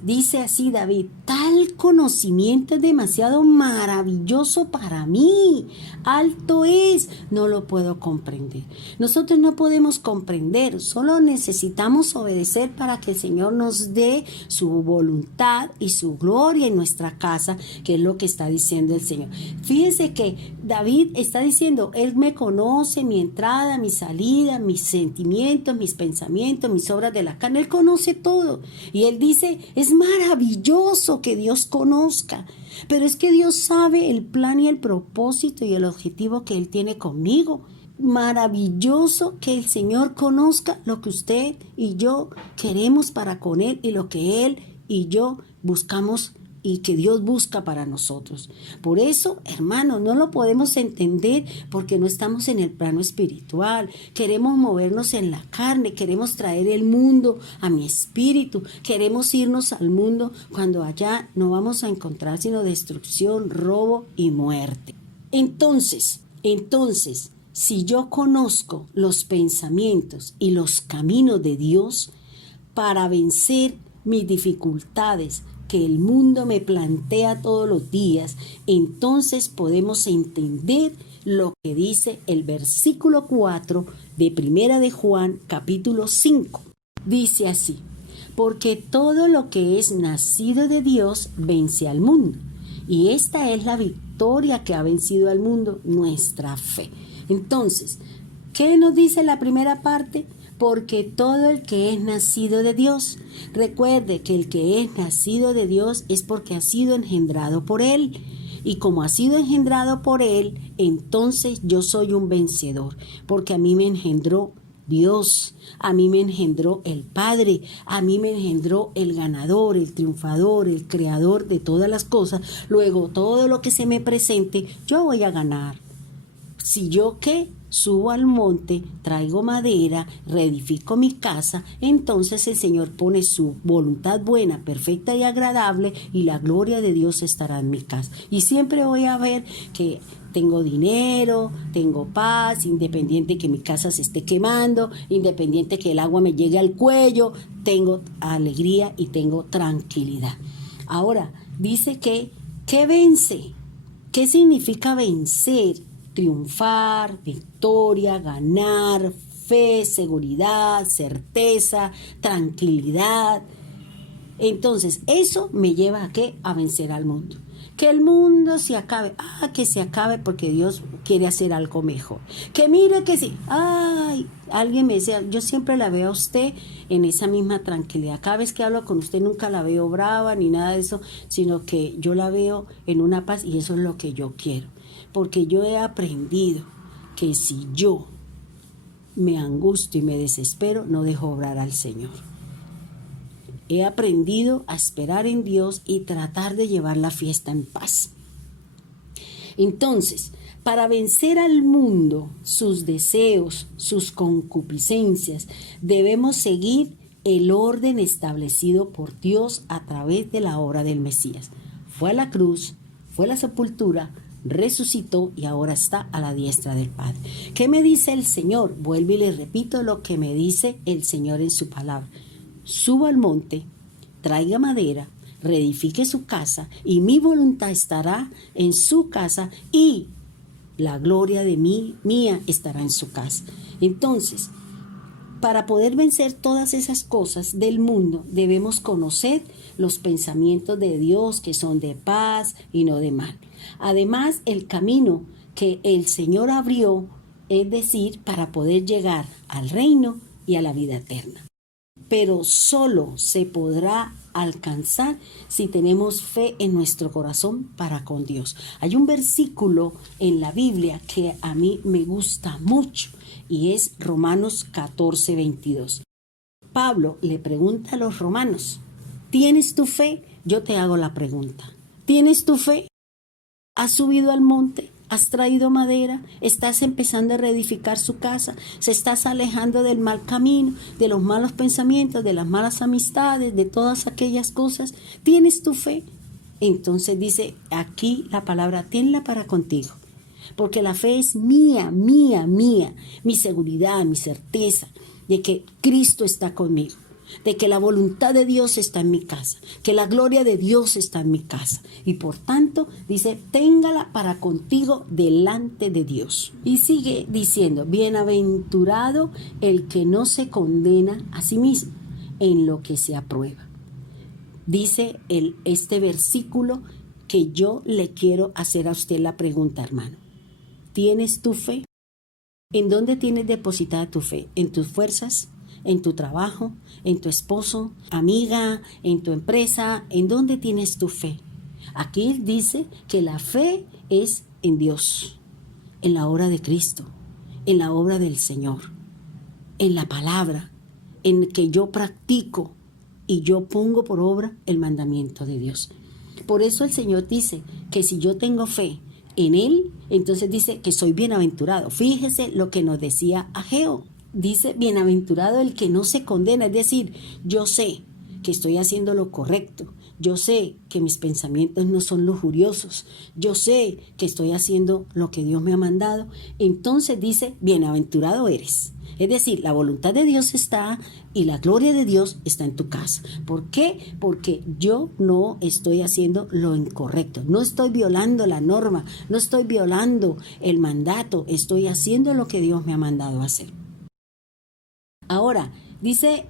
Dice así David: tal conocimiento es demasiado maravilloso para mí, alto es, no lo puedo comprender. Nosotros no podemos comprender, solo necesitamos obedecer para que el Señor nos dé su voluntad y su gloria en nuestra casa, que es lo que está diciendo el Señor. Fíjese que David está diciendo: Él me conoce mi entrada, mi salida, mis sentimientos, mis pensamientos, mis obras de la carne. Él conoce todo. Y Él dice: es maravilloso que Dios conozca, pero es que Dios sabe el plan y el propósito y el objetivo que Él tiene conmigo. Maravilloso que el Señor conozca lo que usted y yo queremos para con Él y lo que Él y yo buscamos y que Dios busca para nosotros. Por eso, hermanos, no lo podemos entender porque no estamos en el plano espiritual. Queremos movernos en la carne, queremos traer el mundo a mi espíritu, queremos irnos al mundo cuando allá no vamos a encontrar sino destrucción, robo y muerte. Entonces, si yo conozco los pensamientos y los caminos de Dios para vencer mis dificultades que el mundo me plantea todos los días, entonces podemos entender lo que dice el versículo 4 de Primera de Juan, capítulo 5. Dice así: porque todo lo que es nacido de Dios vence al mundo. Y esta es la victoria que ha vencido al mundo, nuestra fe. Entonces, ¿qué nos dice la primera parte? Porque todo el que es nacido de Dios. Recuerde que el que es nacido de Dios es porque ha sido engendrado por Él. Y como ha sido engendrado por Él, entonces yo soy un vencedor, porque a mí me engendró Dios, a mí me engendró el Padre, a mí me engendró el ganador, el triunfador, el creador de todas las cosas. Luego, todo lo que se me presente, yo voy a ganar. Si yo subo al monte, traigo madera, reedifico mi casa, entonces el Señor pone su voluntad buena, perfecta y agradable, y la gloria de Dios estará en mi casa. Y siempre voy a ver que tengo dinero, tengo paz, independiente que mi casa se esté quemando, independiente que el agua me llegue al cuello, tengo alegría y tengo tranquilidad. Ahora, dice que vence. ¿Qué significa vencer? Triunfar, victoria, ganar, fe, seguridad, certeza, tranquilidad. Entonces, eso me lleva ¿a qué? A vencer al mundo. Que el mundo se acabe. Que se acabe porque Dios quiere hacer algo mejor. Que mire que sí. Alguien me decía, yo siempre la veo a usted en esa misma tranquilidad. Cada vez que hablo con usted nunca la veo brava ni nada de eso, sino que yo la veo en una paz y eso es lo que yo quiero. Porque yo he aprendido que si yo me angustio y me desespero, no dejo obrar al Señor. He aprendido a esperar en Dios y tratar de llevar la fiesta en paz. Entonces, para vencer al mundo, sus deseos, sus concupiscencias, debemos seguir el orden establecido por Dios a través de la obra del Mesías. Fue a la cruz, fue a la sepultura, resucitó y ahora está a la diestra del Padre. ¿Qué me dice el Señor? Vuelvo y le repito lo que me dice el Señor en su palabra. Suba al monte, traiga madera, reedifique su casa y mi voluntad estará en su casa y la gloria de mía estará en su casa. Entonces, para poder vencer todas esas cosas del mundo, debemos conocer los pensamientos de Dios que son de paz y no de mal. Además, el camino que el Señor abrió, es decir, para poder llegar al reino y a la vida eterna. Pero solo se podrá alcanzar si tenemos fe en nuestro corazón para con Dios. Hay un versículo en la Biblia que a mí me gusta mucho y es Romanos 14:22. Pablo le pregunta a los romanos, ¿tienes tu fe? Yo te hago la pregunta, ¿tienes tu fe? ¿Has subido al monte? ¿Has traído madera? ¿Estás empezando a reedificar su casa? ¿Se estás alejando del mal camino, de los malos pensamientos, de las malas amistades, de todas aquellas cosas? ¿Tienes tu fe? Entonces dice aquí la palabra, tenla para contigo. Porque la fe es mía, mi seguridad, mi certeza de que Cristo está conmigo, de que la voluntad de Dios está en mi casa, que la gloria de Dios está en mi casa. Y por tanto, dice, téngala para contigo delante de Dios. Y sigue diciendo, bienaventurado el que no se condena a sí mismo en lo que se aprueba. Dice este versículo que yo le quiero hacer a usted la pregunta, hermano. ¿Tienes tu fe? ¿En dónde tienes depositada tu fe? ¿En tus fuerzas? ¿En tu trabajo? ¿En tu esposo? ¿Amiga? ¿En tu empresa? ¿En dónde tienes tu fe? Aquí dice que la fe es en Dios, en la obra de Cristo, en la obra del Señor, en la palabra, en que yo practico y yo pongo por obra el mandamiento de Dios. Por eso el Señor dice que si yo tengo fe en Él, entonces dice que soy bienaventurado. Fíjese lo que nos decía Ageo. Dice, bienaventurado el que no se condena. Es decir, yo sé que estoy haciendo lo correcto. Yo sé que mis pensamientos no son lujuriosos. Yo sé que estoy haciendo lo que Dios me ha mandado. Entonces dice, bienaventurado eres. Es decir, la voluntad de Dios está y la gloria de Dios está en tu casa. ¿Por qué? Porque yo no estoy haciendo lo incorrecto. No estoy violando la norma. No estoy violando el mandato. Estoy haciendo lo que Dios me ha mandado hacer. Ahora, dice,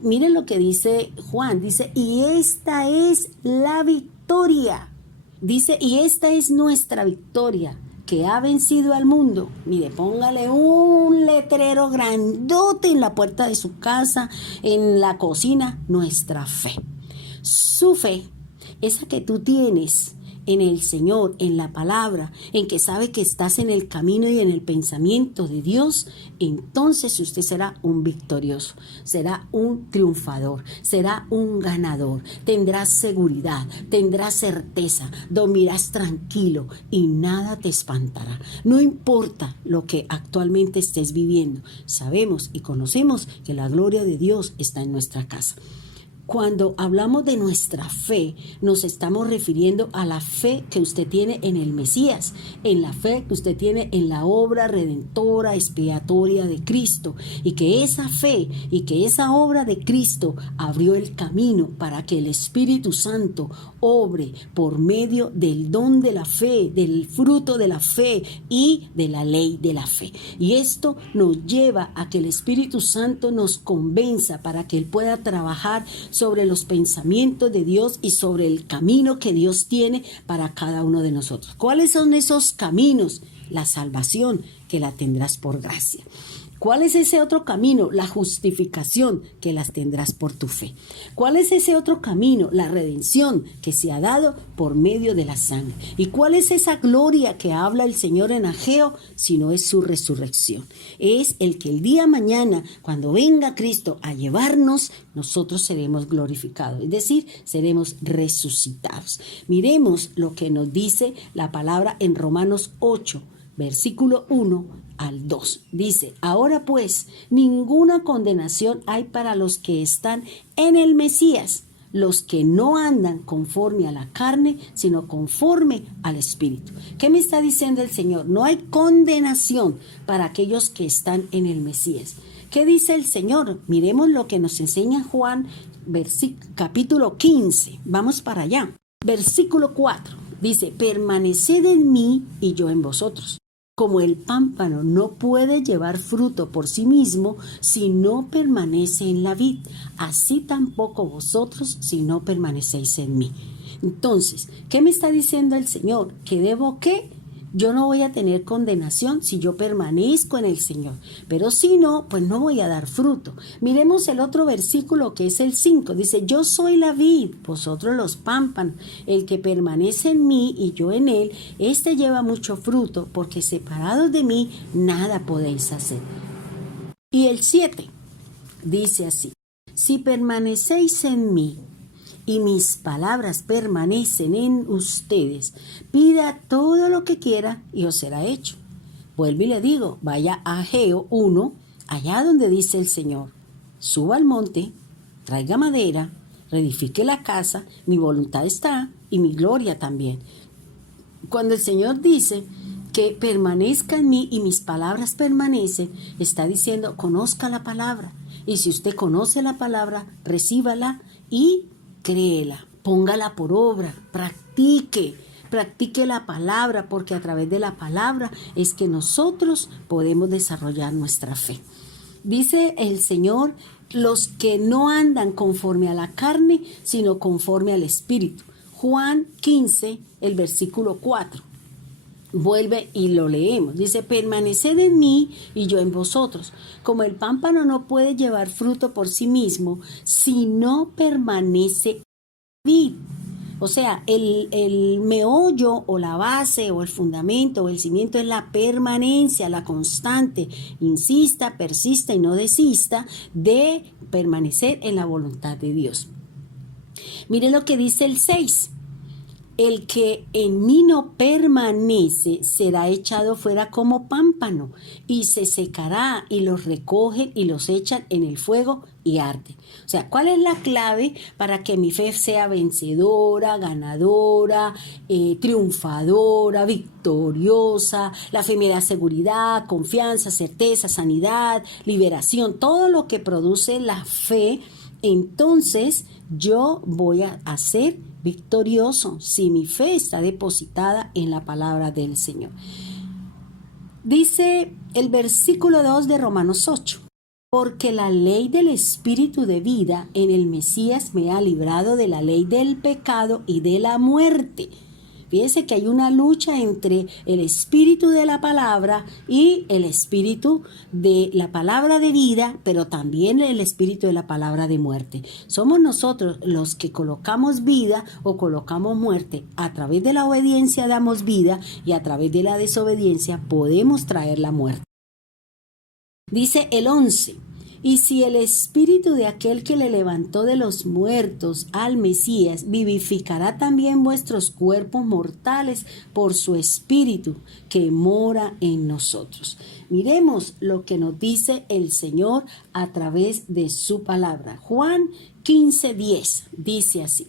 miren lo que dice Juan, dice, y esta es la victoria. Dice, y esta es nuestra victoria, que ha vencido al mundo. Mire, póngale un letrero grandote en la puerta de su casa, en la cocina, nuestra fe. Su fe, esa que tú tienes en el Señor, en la palabra, en que sabe que estás en el camino y en el pensamiento de Dios, entonces usted será un victorioso, será un triunfador, será un ganador, tendrás seguridad, tendrás certeza, dormirás tranquilo y nada te espantará. No importa lo que actualmente estés viviendo, sabemos y conocemos que la gloria de Dios está en nuestra casa. Cuando hablamos de nuestra fe, nos estamos refiriendo a la fe que usted tiene en el Mesías, en la fe que usted tiene en la obra redentora, expiatoria de Cristo, y que esa fe y que esa obra de Cristo abrió el camino para que el Espíritu Santo obre por medio del don de la fe, del fruto de la fe y de la ley de la fe. Y esto nos lleva a que el Espíritu Santo nos convenza para que Él pueda trabajar sobre los pensamientos de Dios y sobre el camino que Dios tiene para cada uno de nosotros. ¿Cuáles son esos caminos? La salvación, que la tendrás por gracia. ¿Cuál es ese otro camino? La justificación, que las tendrás por tu fe. ¿Cuál es ese otro camino? La redención, que se ha dado por medio de la sangre. ¿Y cuál es esa gloria que habla el Señor en Ageo? Si no es su resurrección. Es el que el día mañana, cuando venga Cristo a llevarnos, nosotros seremos glorificados. Es decir, seremos resucitados. Miremos lo que nos dice la palabra en Romanos 8, versículo 1 al 2. Dice, ahora pues, ninguna condenación hay para los que están en el Mesías, los que no andan conforme a la carne, sino conforme al Espíritu. ¿Qué me está diciendo el Señor? No hay condenación para aquellos que están en el Mesías. ¿Qué dice el Señor? Miremos lo que nos enseña Juan, capítulo 15. Vamos para allá. Versículo 4. Dice, permaneced en mí y yo en vosotros. Como el pámpano no puede llevar fruto por sí mismo si no permanece en la vid, así tampoco vosotros si no permanecéis en mí. Entonces, ¿qué me está diciendo el Señor? ¿Que debo qué? Yo no voy a tener condenación si yo permanezco en el Señor, pero si no, pues no voy a dar fruto. Miremos el otro versículo que es el 5, dice, yo soy la vid, vosotros los pámpanos, el que permanece en mí y yo en él, este lleva mucho fruto, porque separados de mí nada podéis hacer. Y el 7 dice así, si permanecéis en mí, y mis palabras permanecen en ustedes, pida todo lo que quiera y os será hecho. Vuelvo y le digo, vaya a Ageo 1, allá donde dice el Señor, suba al monte, traiga madera, reedifique la casa, mi voluntad está y mi gloria también. Cuando el Señor dice que permanezca en mí y mis palabras permanecen, está diciendo, conozca la palabra. Y si usted conoce la palabra, recíbala y créela, póngala por obra, practique la palabra, porque a través de la palabra es que nosotros podemos desarrollar nuestra fe. Dice el Señor, los que no andan conforme a la carne, sino conforme al Espíritu. Juan 15, el versículo 4. Vuelve y lo leemos. Dice, permaneced en mí y yo en vosotros. Como el pámpano no puede llevar fruto por sí mismo si no permanece en la vid. O sea, el meollo o la base o el fundamento o el cimiento es la permanencia, la constante. Insista, persista y no desista de permanecer en la voluntad de Dios. Mire lo que dice el 6. El que en mí no permanece será echado fuera como pámpano y se secará, y los recogen y los echan en el fuego y arde. O sea, ¿cuál es la clave para que mi fe sea vencedora, ganadora, triunfadora, victoriosa? La fe me da seguridad, confianza, certeza, sanidad, liberación, todo lo que produce la fe. Entonces yo voy a ser victorioso si mi fe está depositada en la palabra del Señor. Dice el versículo 2 de Romanos 8. Porque la ley del Espíritu de vida en el Mesías me ha librado de la ley del pecado y de la muerte. Fíjense que hay una lucha entre el espíritu de la palabra y el espíritu de la palabra de vida, pero también el espíritu de la palabra de muerte. Somos nosotros los que colocamos vida o colocamos muerte. A través de la obediencia damos vida y a través de la desobediencia podemos traer la muerte. Dice el 11. Y si el espíritu de aquel que le levantó de los muertos al Mesías vivificará también vuestros cuerpos mortales por su espíritu que mora en nosotros. Miremos lo que nos dice el Señor a través de su palabra. Juan 15:10 dice así: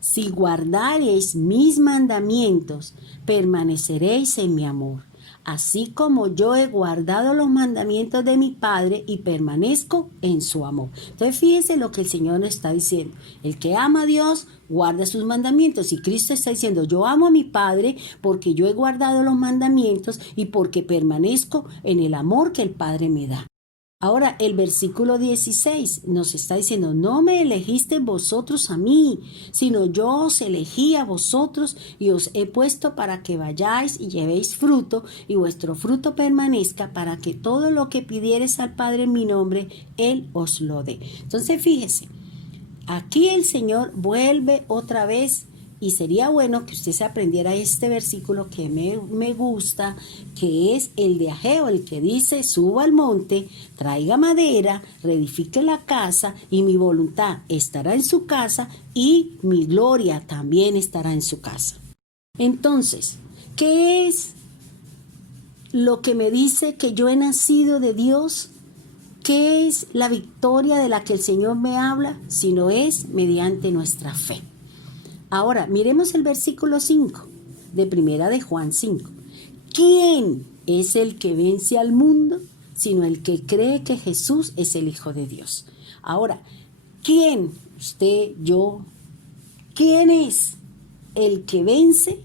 si guardareis mis mandamientos, permaneceréis en mi amor. Así como yo he guardado los mandamientos de mi Padre y permanezco en su amor. Entonces fíjense lo que el Señor nos está diciendo. El que ama a Dios guarda sus mandamientos. Y Cristo está diciendo, yo amo a mi Padre porque yo he guardado los mandamientos y porque permanezco en el amor que el Padre me da. Ahora el versículo 16 nos está diciendo, no me elegisteis vosotros a mí, sino yo os elegí a vosotros y os he puesto para que vayáis y llevéis fruto y vuestro fruto permanezca, para que todo lo que pidiereis al Padre en mi nombre, Él os lo dé. Entonces fíjese, aquí el Señor vuelve otra vez. Y sería bueno que usted se aprendiera este versículo que me gusta, que es el de Ageo, el que dice, suba al monte, traiga madera, reedifique la casa, y mi voluntad estará en su casa, y mi gloria también estará en su casa. Entonces, ¿qué es lo que me dice que yo he nacido de Dios? ¿Qué es la victoria de la que el Señor me habla? Si no es mediante nuestra fe. Ahora, miremos el versículo 5 de primera de Juan 5. ¿Quién es el que vence al mundo? Sino el que cree que Jesús es el Hijo de Dios. Ahora, ¿quién? Usted, yo. ¿Quién es el que vence?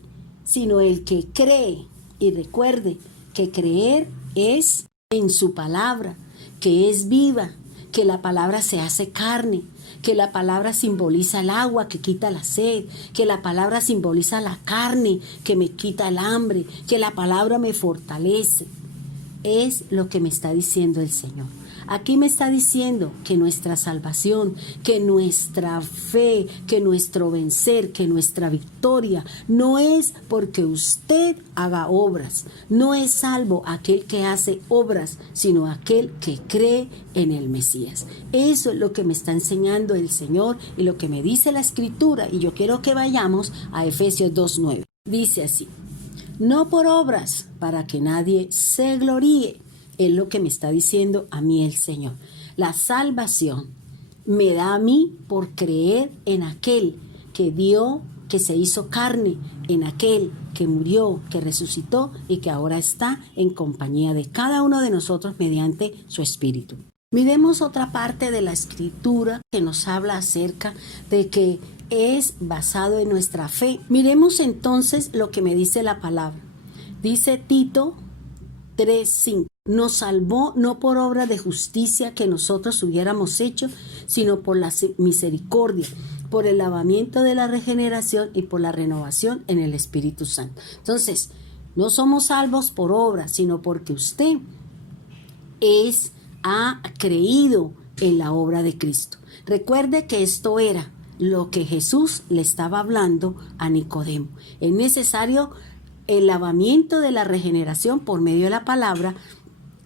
Sino el que cree. Y recuerde que creer es en su palabra, que es viva, que la palabra se hace carne, que la palabra simboliza el agua que quita la sed, que la palabra simboliza la carne que me quita el hambre, que la palabra me fortalece. Es lo que me está diciendo el Señor. Aquí me está diciendo que nuestra salvación, que nuestra fe, que nuestro vencer, que nuestra victoria no es porque usted haga obras. No es salvo aquel que hace obras, sino aquel que cree en el Mesías. Eso es lo que me está enseñando el Señor y lo que me dice la Escritura. Y yo quiero que vayamos a Efesios 2:9. Dice así: no por obras, para que nadie se gloríe. Es lo que me está diciendo a mí el Señor. La salvación me da a mí por creer en aquel que dio, que se hizo carne, en aquel que murió, que resucitó y que ahora está en compañía de cada uno de nosotros mediante su Espíritu. Miremos otra parte de la Escritura que nos habla acerca de que es basado en nuestra fe. Miremos entonces lo que me dice la palabra. Dice Tito 3:5. Nos salvó no por obra de justicia que nosotros hubiéramos hecho, sino por la misericordia, por el lavamiento de la regeneración y por la renovación en el Espíritu Santo. Entonces, no somos salvos por obra, sino porque usted ha creído en la obra de Cristo. Recuerde que esto era lo que Jesús le estaba hablando a Nicodemo. Es necesario el lavamiento de la regeneración por medio de la palabra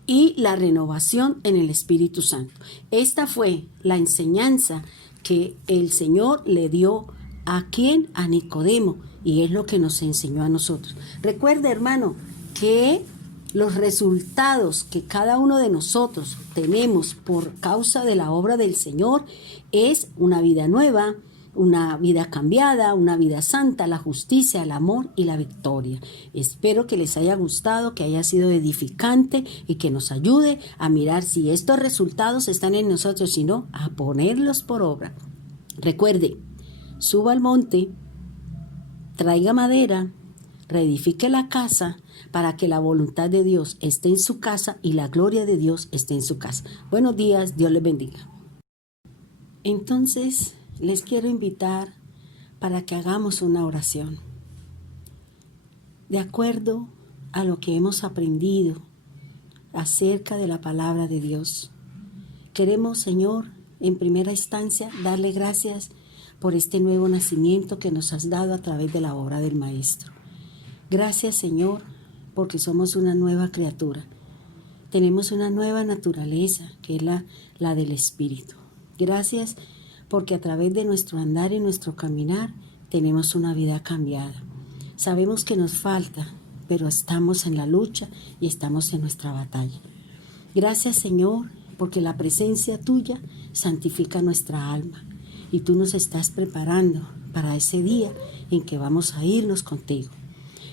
y la renovación en el Espíritu Santo. Esta fue la enseñanza que el Señor le dio ¿A quién? A Nicodemo. Y es lo que nos enseñó a nosotros. Recuerde, hermano, que los resultados que cada uno de nosotros tenemos por causa de la obra del Señor es una vida nueva, una vida cambiada, una vida santa, la justicia, el amor y la victoria. Espero que les haya gustado, que haya sido edificante y que nos ayude a mirar si estos resultados están en nosotros, si no, a ponerlos por obra. Recuerde, suba al monte, traiga madera, reedifique la casa para que la voluntad de Dios esté en su casa y la gloria de Dios esté en su casa. Buenos días, Dios les bendiga. Entonces, les quiero invitar para que hagamos una oración. De acuerdo a lo que hemos aprendido acerca de la palabra de Dios, queremos, Señor, en primera instancia, darle gracias por este nuevo nacimiento que nos has dado a través de la obra del Maestro. Gracias, Señor, porque somos una nueva criatura. Tenemos una nueva naturaleza, que es la del Espíritu. Gracias porque a través de nuestro andar y nuestro caminar tenemos una vida cambiada. Sabemos que nos falta, pero estamos en la lucha y estamos en nuestra batalla. Gracias, Señor, porque la presencia tuya santifica nuestra alma y tú nos estás preparando para ese día en que vamos a irnos contigo.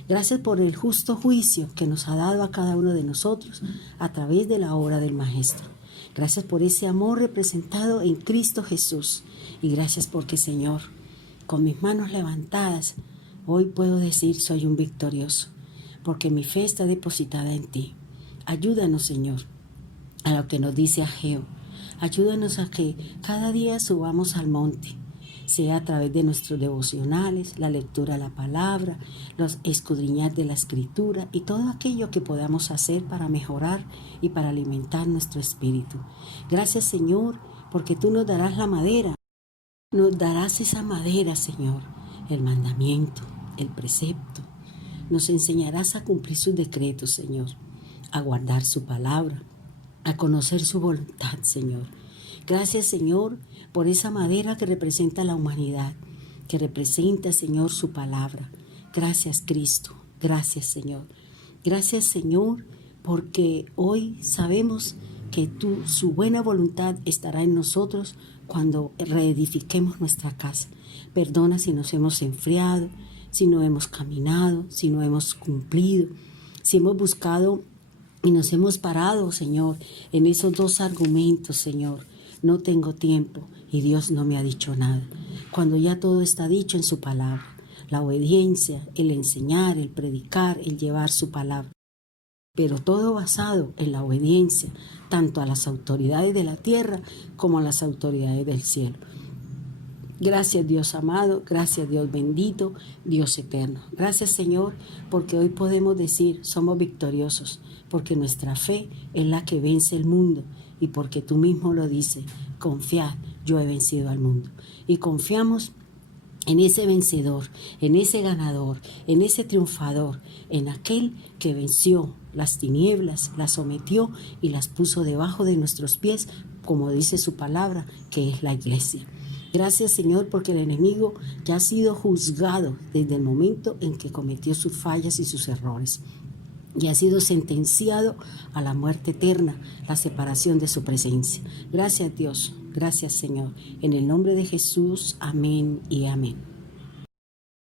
Gracias por el justo juicio que nos ha dado a cada uno de nosotros a través de la obra del Maestro. Gracias por ese amor representado en Cristo Jesús. Y gracias porque, Señor, con mis manos levantadas, hoy puedo decir soy un victorioso, porque mi fe está depositada en ti. Ayúdanos, Señor, a lo que nos dice Ageo. Ayúdanos a que cada día subamos al monte, sea a través de nuestros devocionales, la lectura de la palabra, los escudriñar de la escritura y todo aquello que podamos hacer para mejorar y para alimentar nuestro espíritu. Gracias, Señor, porque tú nos darás la madera. Nos darás esa madera, Señor, el mandamiento, el precepto. Nos enseñarás a cumplir sus decretos, Señor, a guardar su palabra, a conocer su voluntad, Señor. Gracias, Señor, por esa madera que representa la humanidad, que representa, Señor, su palabra. Gracias, Cristo. Gracias, Señor. Gracias, Señor, porque hoy sabemos que su buena voluntad estará en nosotros cuando reedifiquemos nuestra casa. Perdona si nos hemos enfriado, si no hemos caminado, si no hemos cumplido, si hemos buscado y nos hemos parado, Señor, en esos dos argumentos, Señor. No tengo tiempo y Dios no me ha dicho nada. Cuando ya todo está dicho en su palabra, la obediencia, el enseñar, el predicar, el llevar su palabra. Pero todo basado en la obediencia, tanto a las autoridades de la tierra como a las autoridades del cielo. Gracias, Dios amado, gracias, Dios bendito, Dios eterno. Gracias, Señor, porque hoy podemos decir somos victoriosos, porque nuestra fe es la que vence el mundo y porque tú mismo lo dices, confiad, yo he vencido al mundo. Y confiamos en ese vencedor, en ese ganador, en ese triunfador, en aquel que venció las tinieblas, las sometió y las puso debajo de nuestros pies, como dice su palabra, que es la iglesia. Gracias, Señor, porque el enemigo ya ha sido juzgado desde el momento en que cometió sus fallas y sus errores. Y ha sido sentenciado a la muerte eterna, la separación de su presencia. Gracias, Dios. Gracias, Señor. En el nombre de Jesús, amén y amén.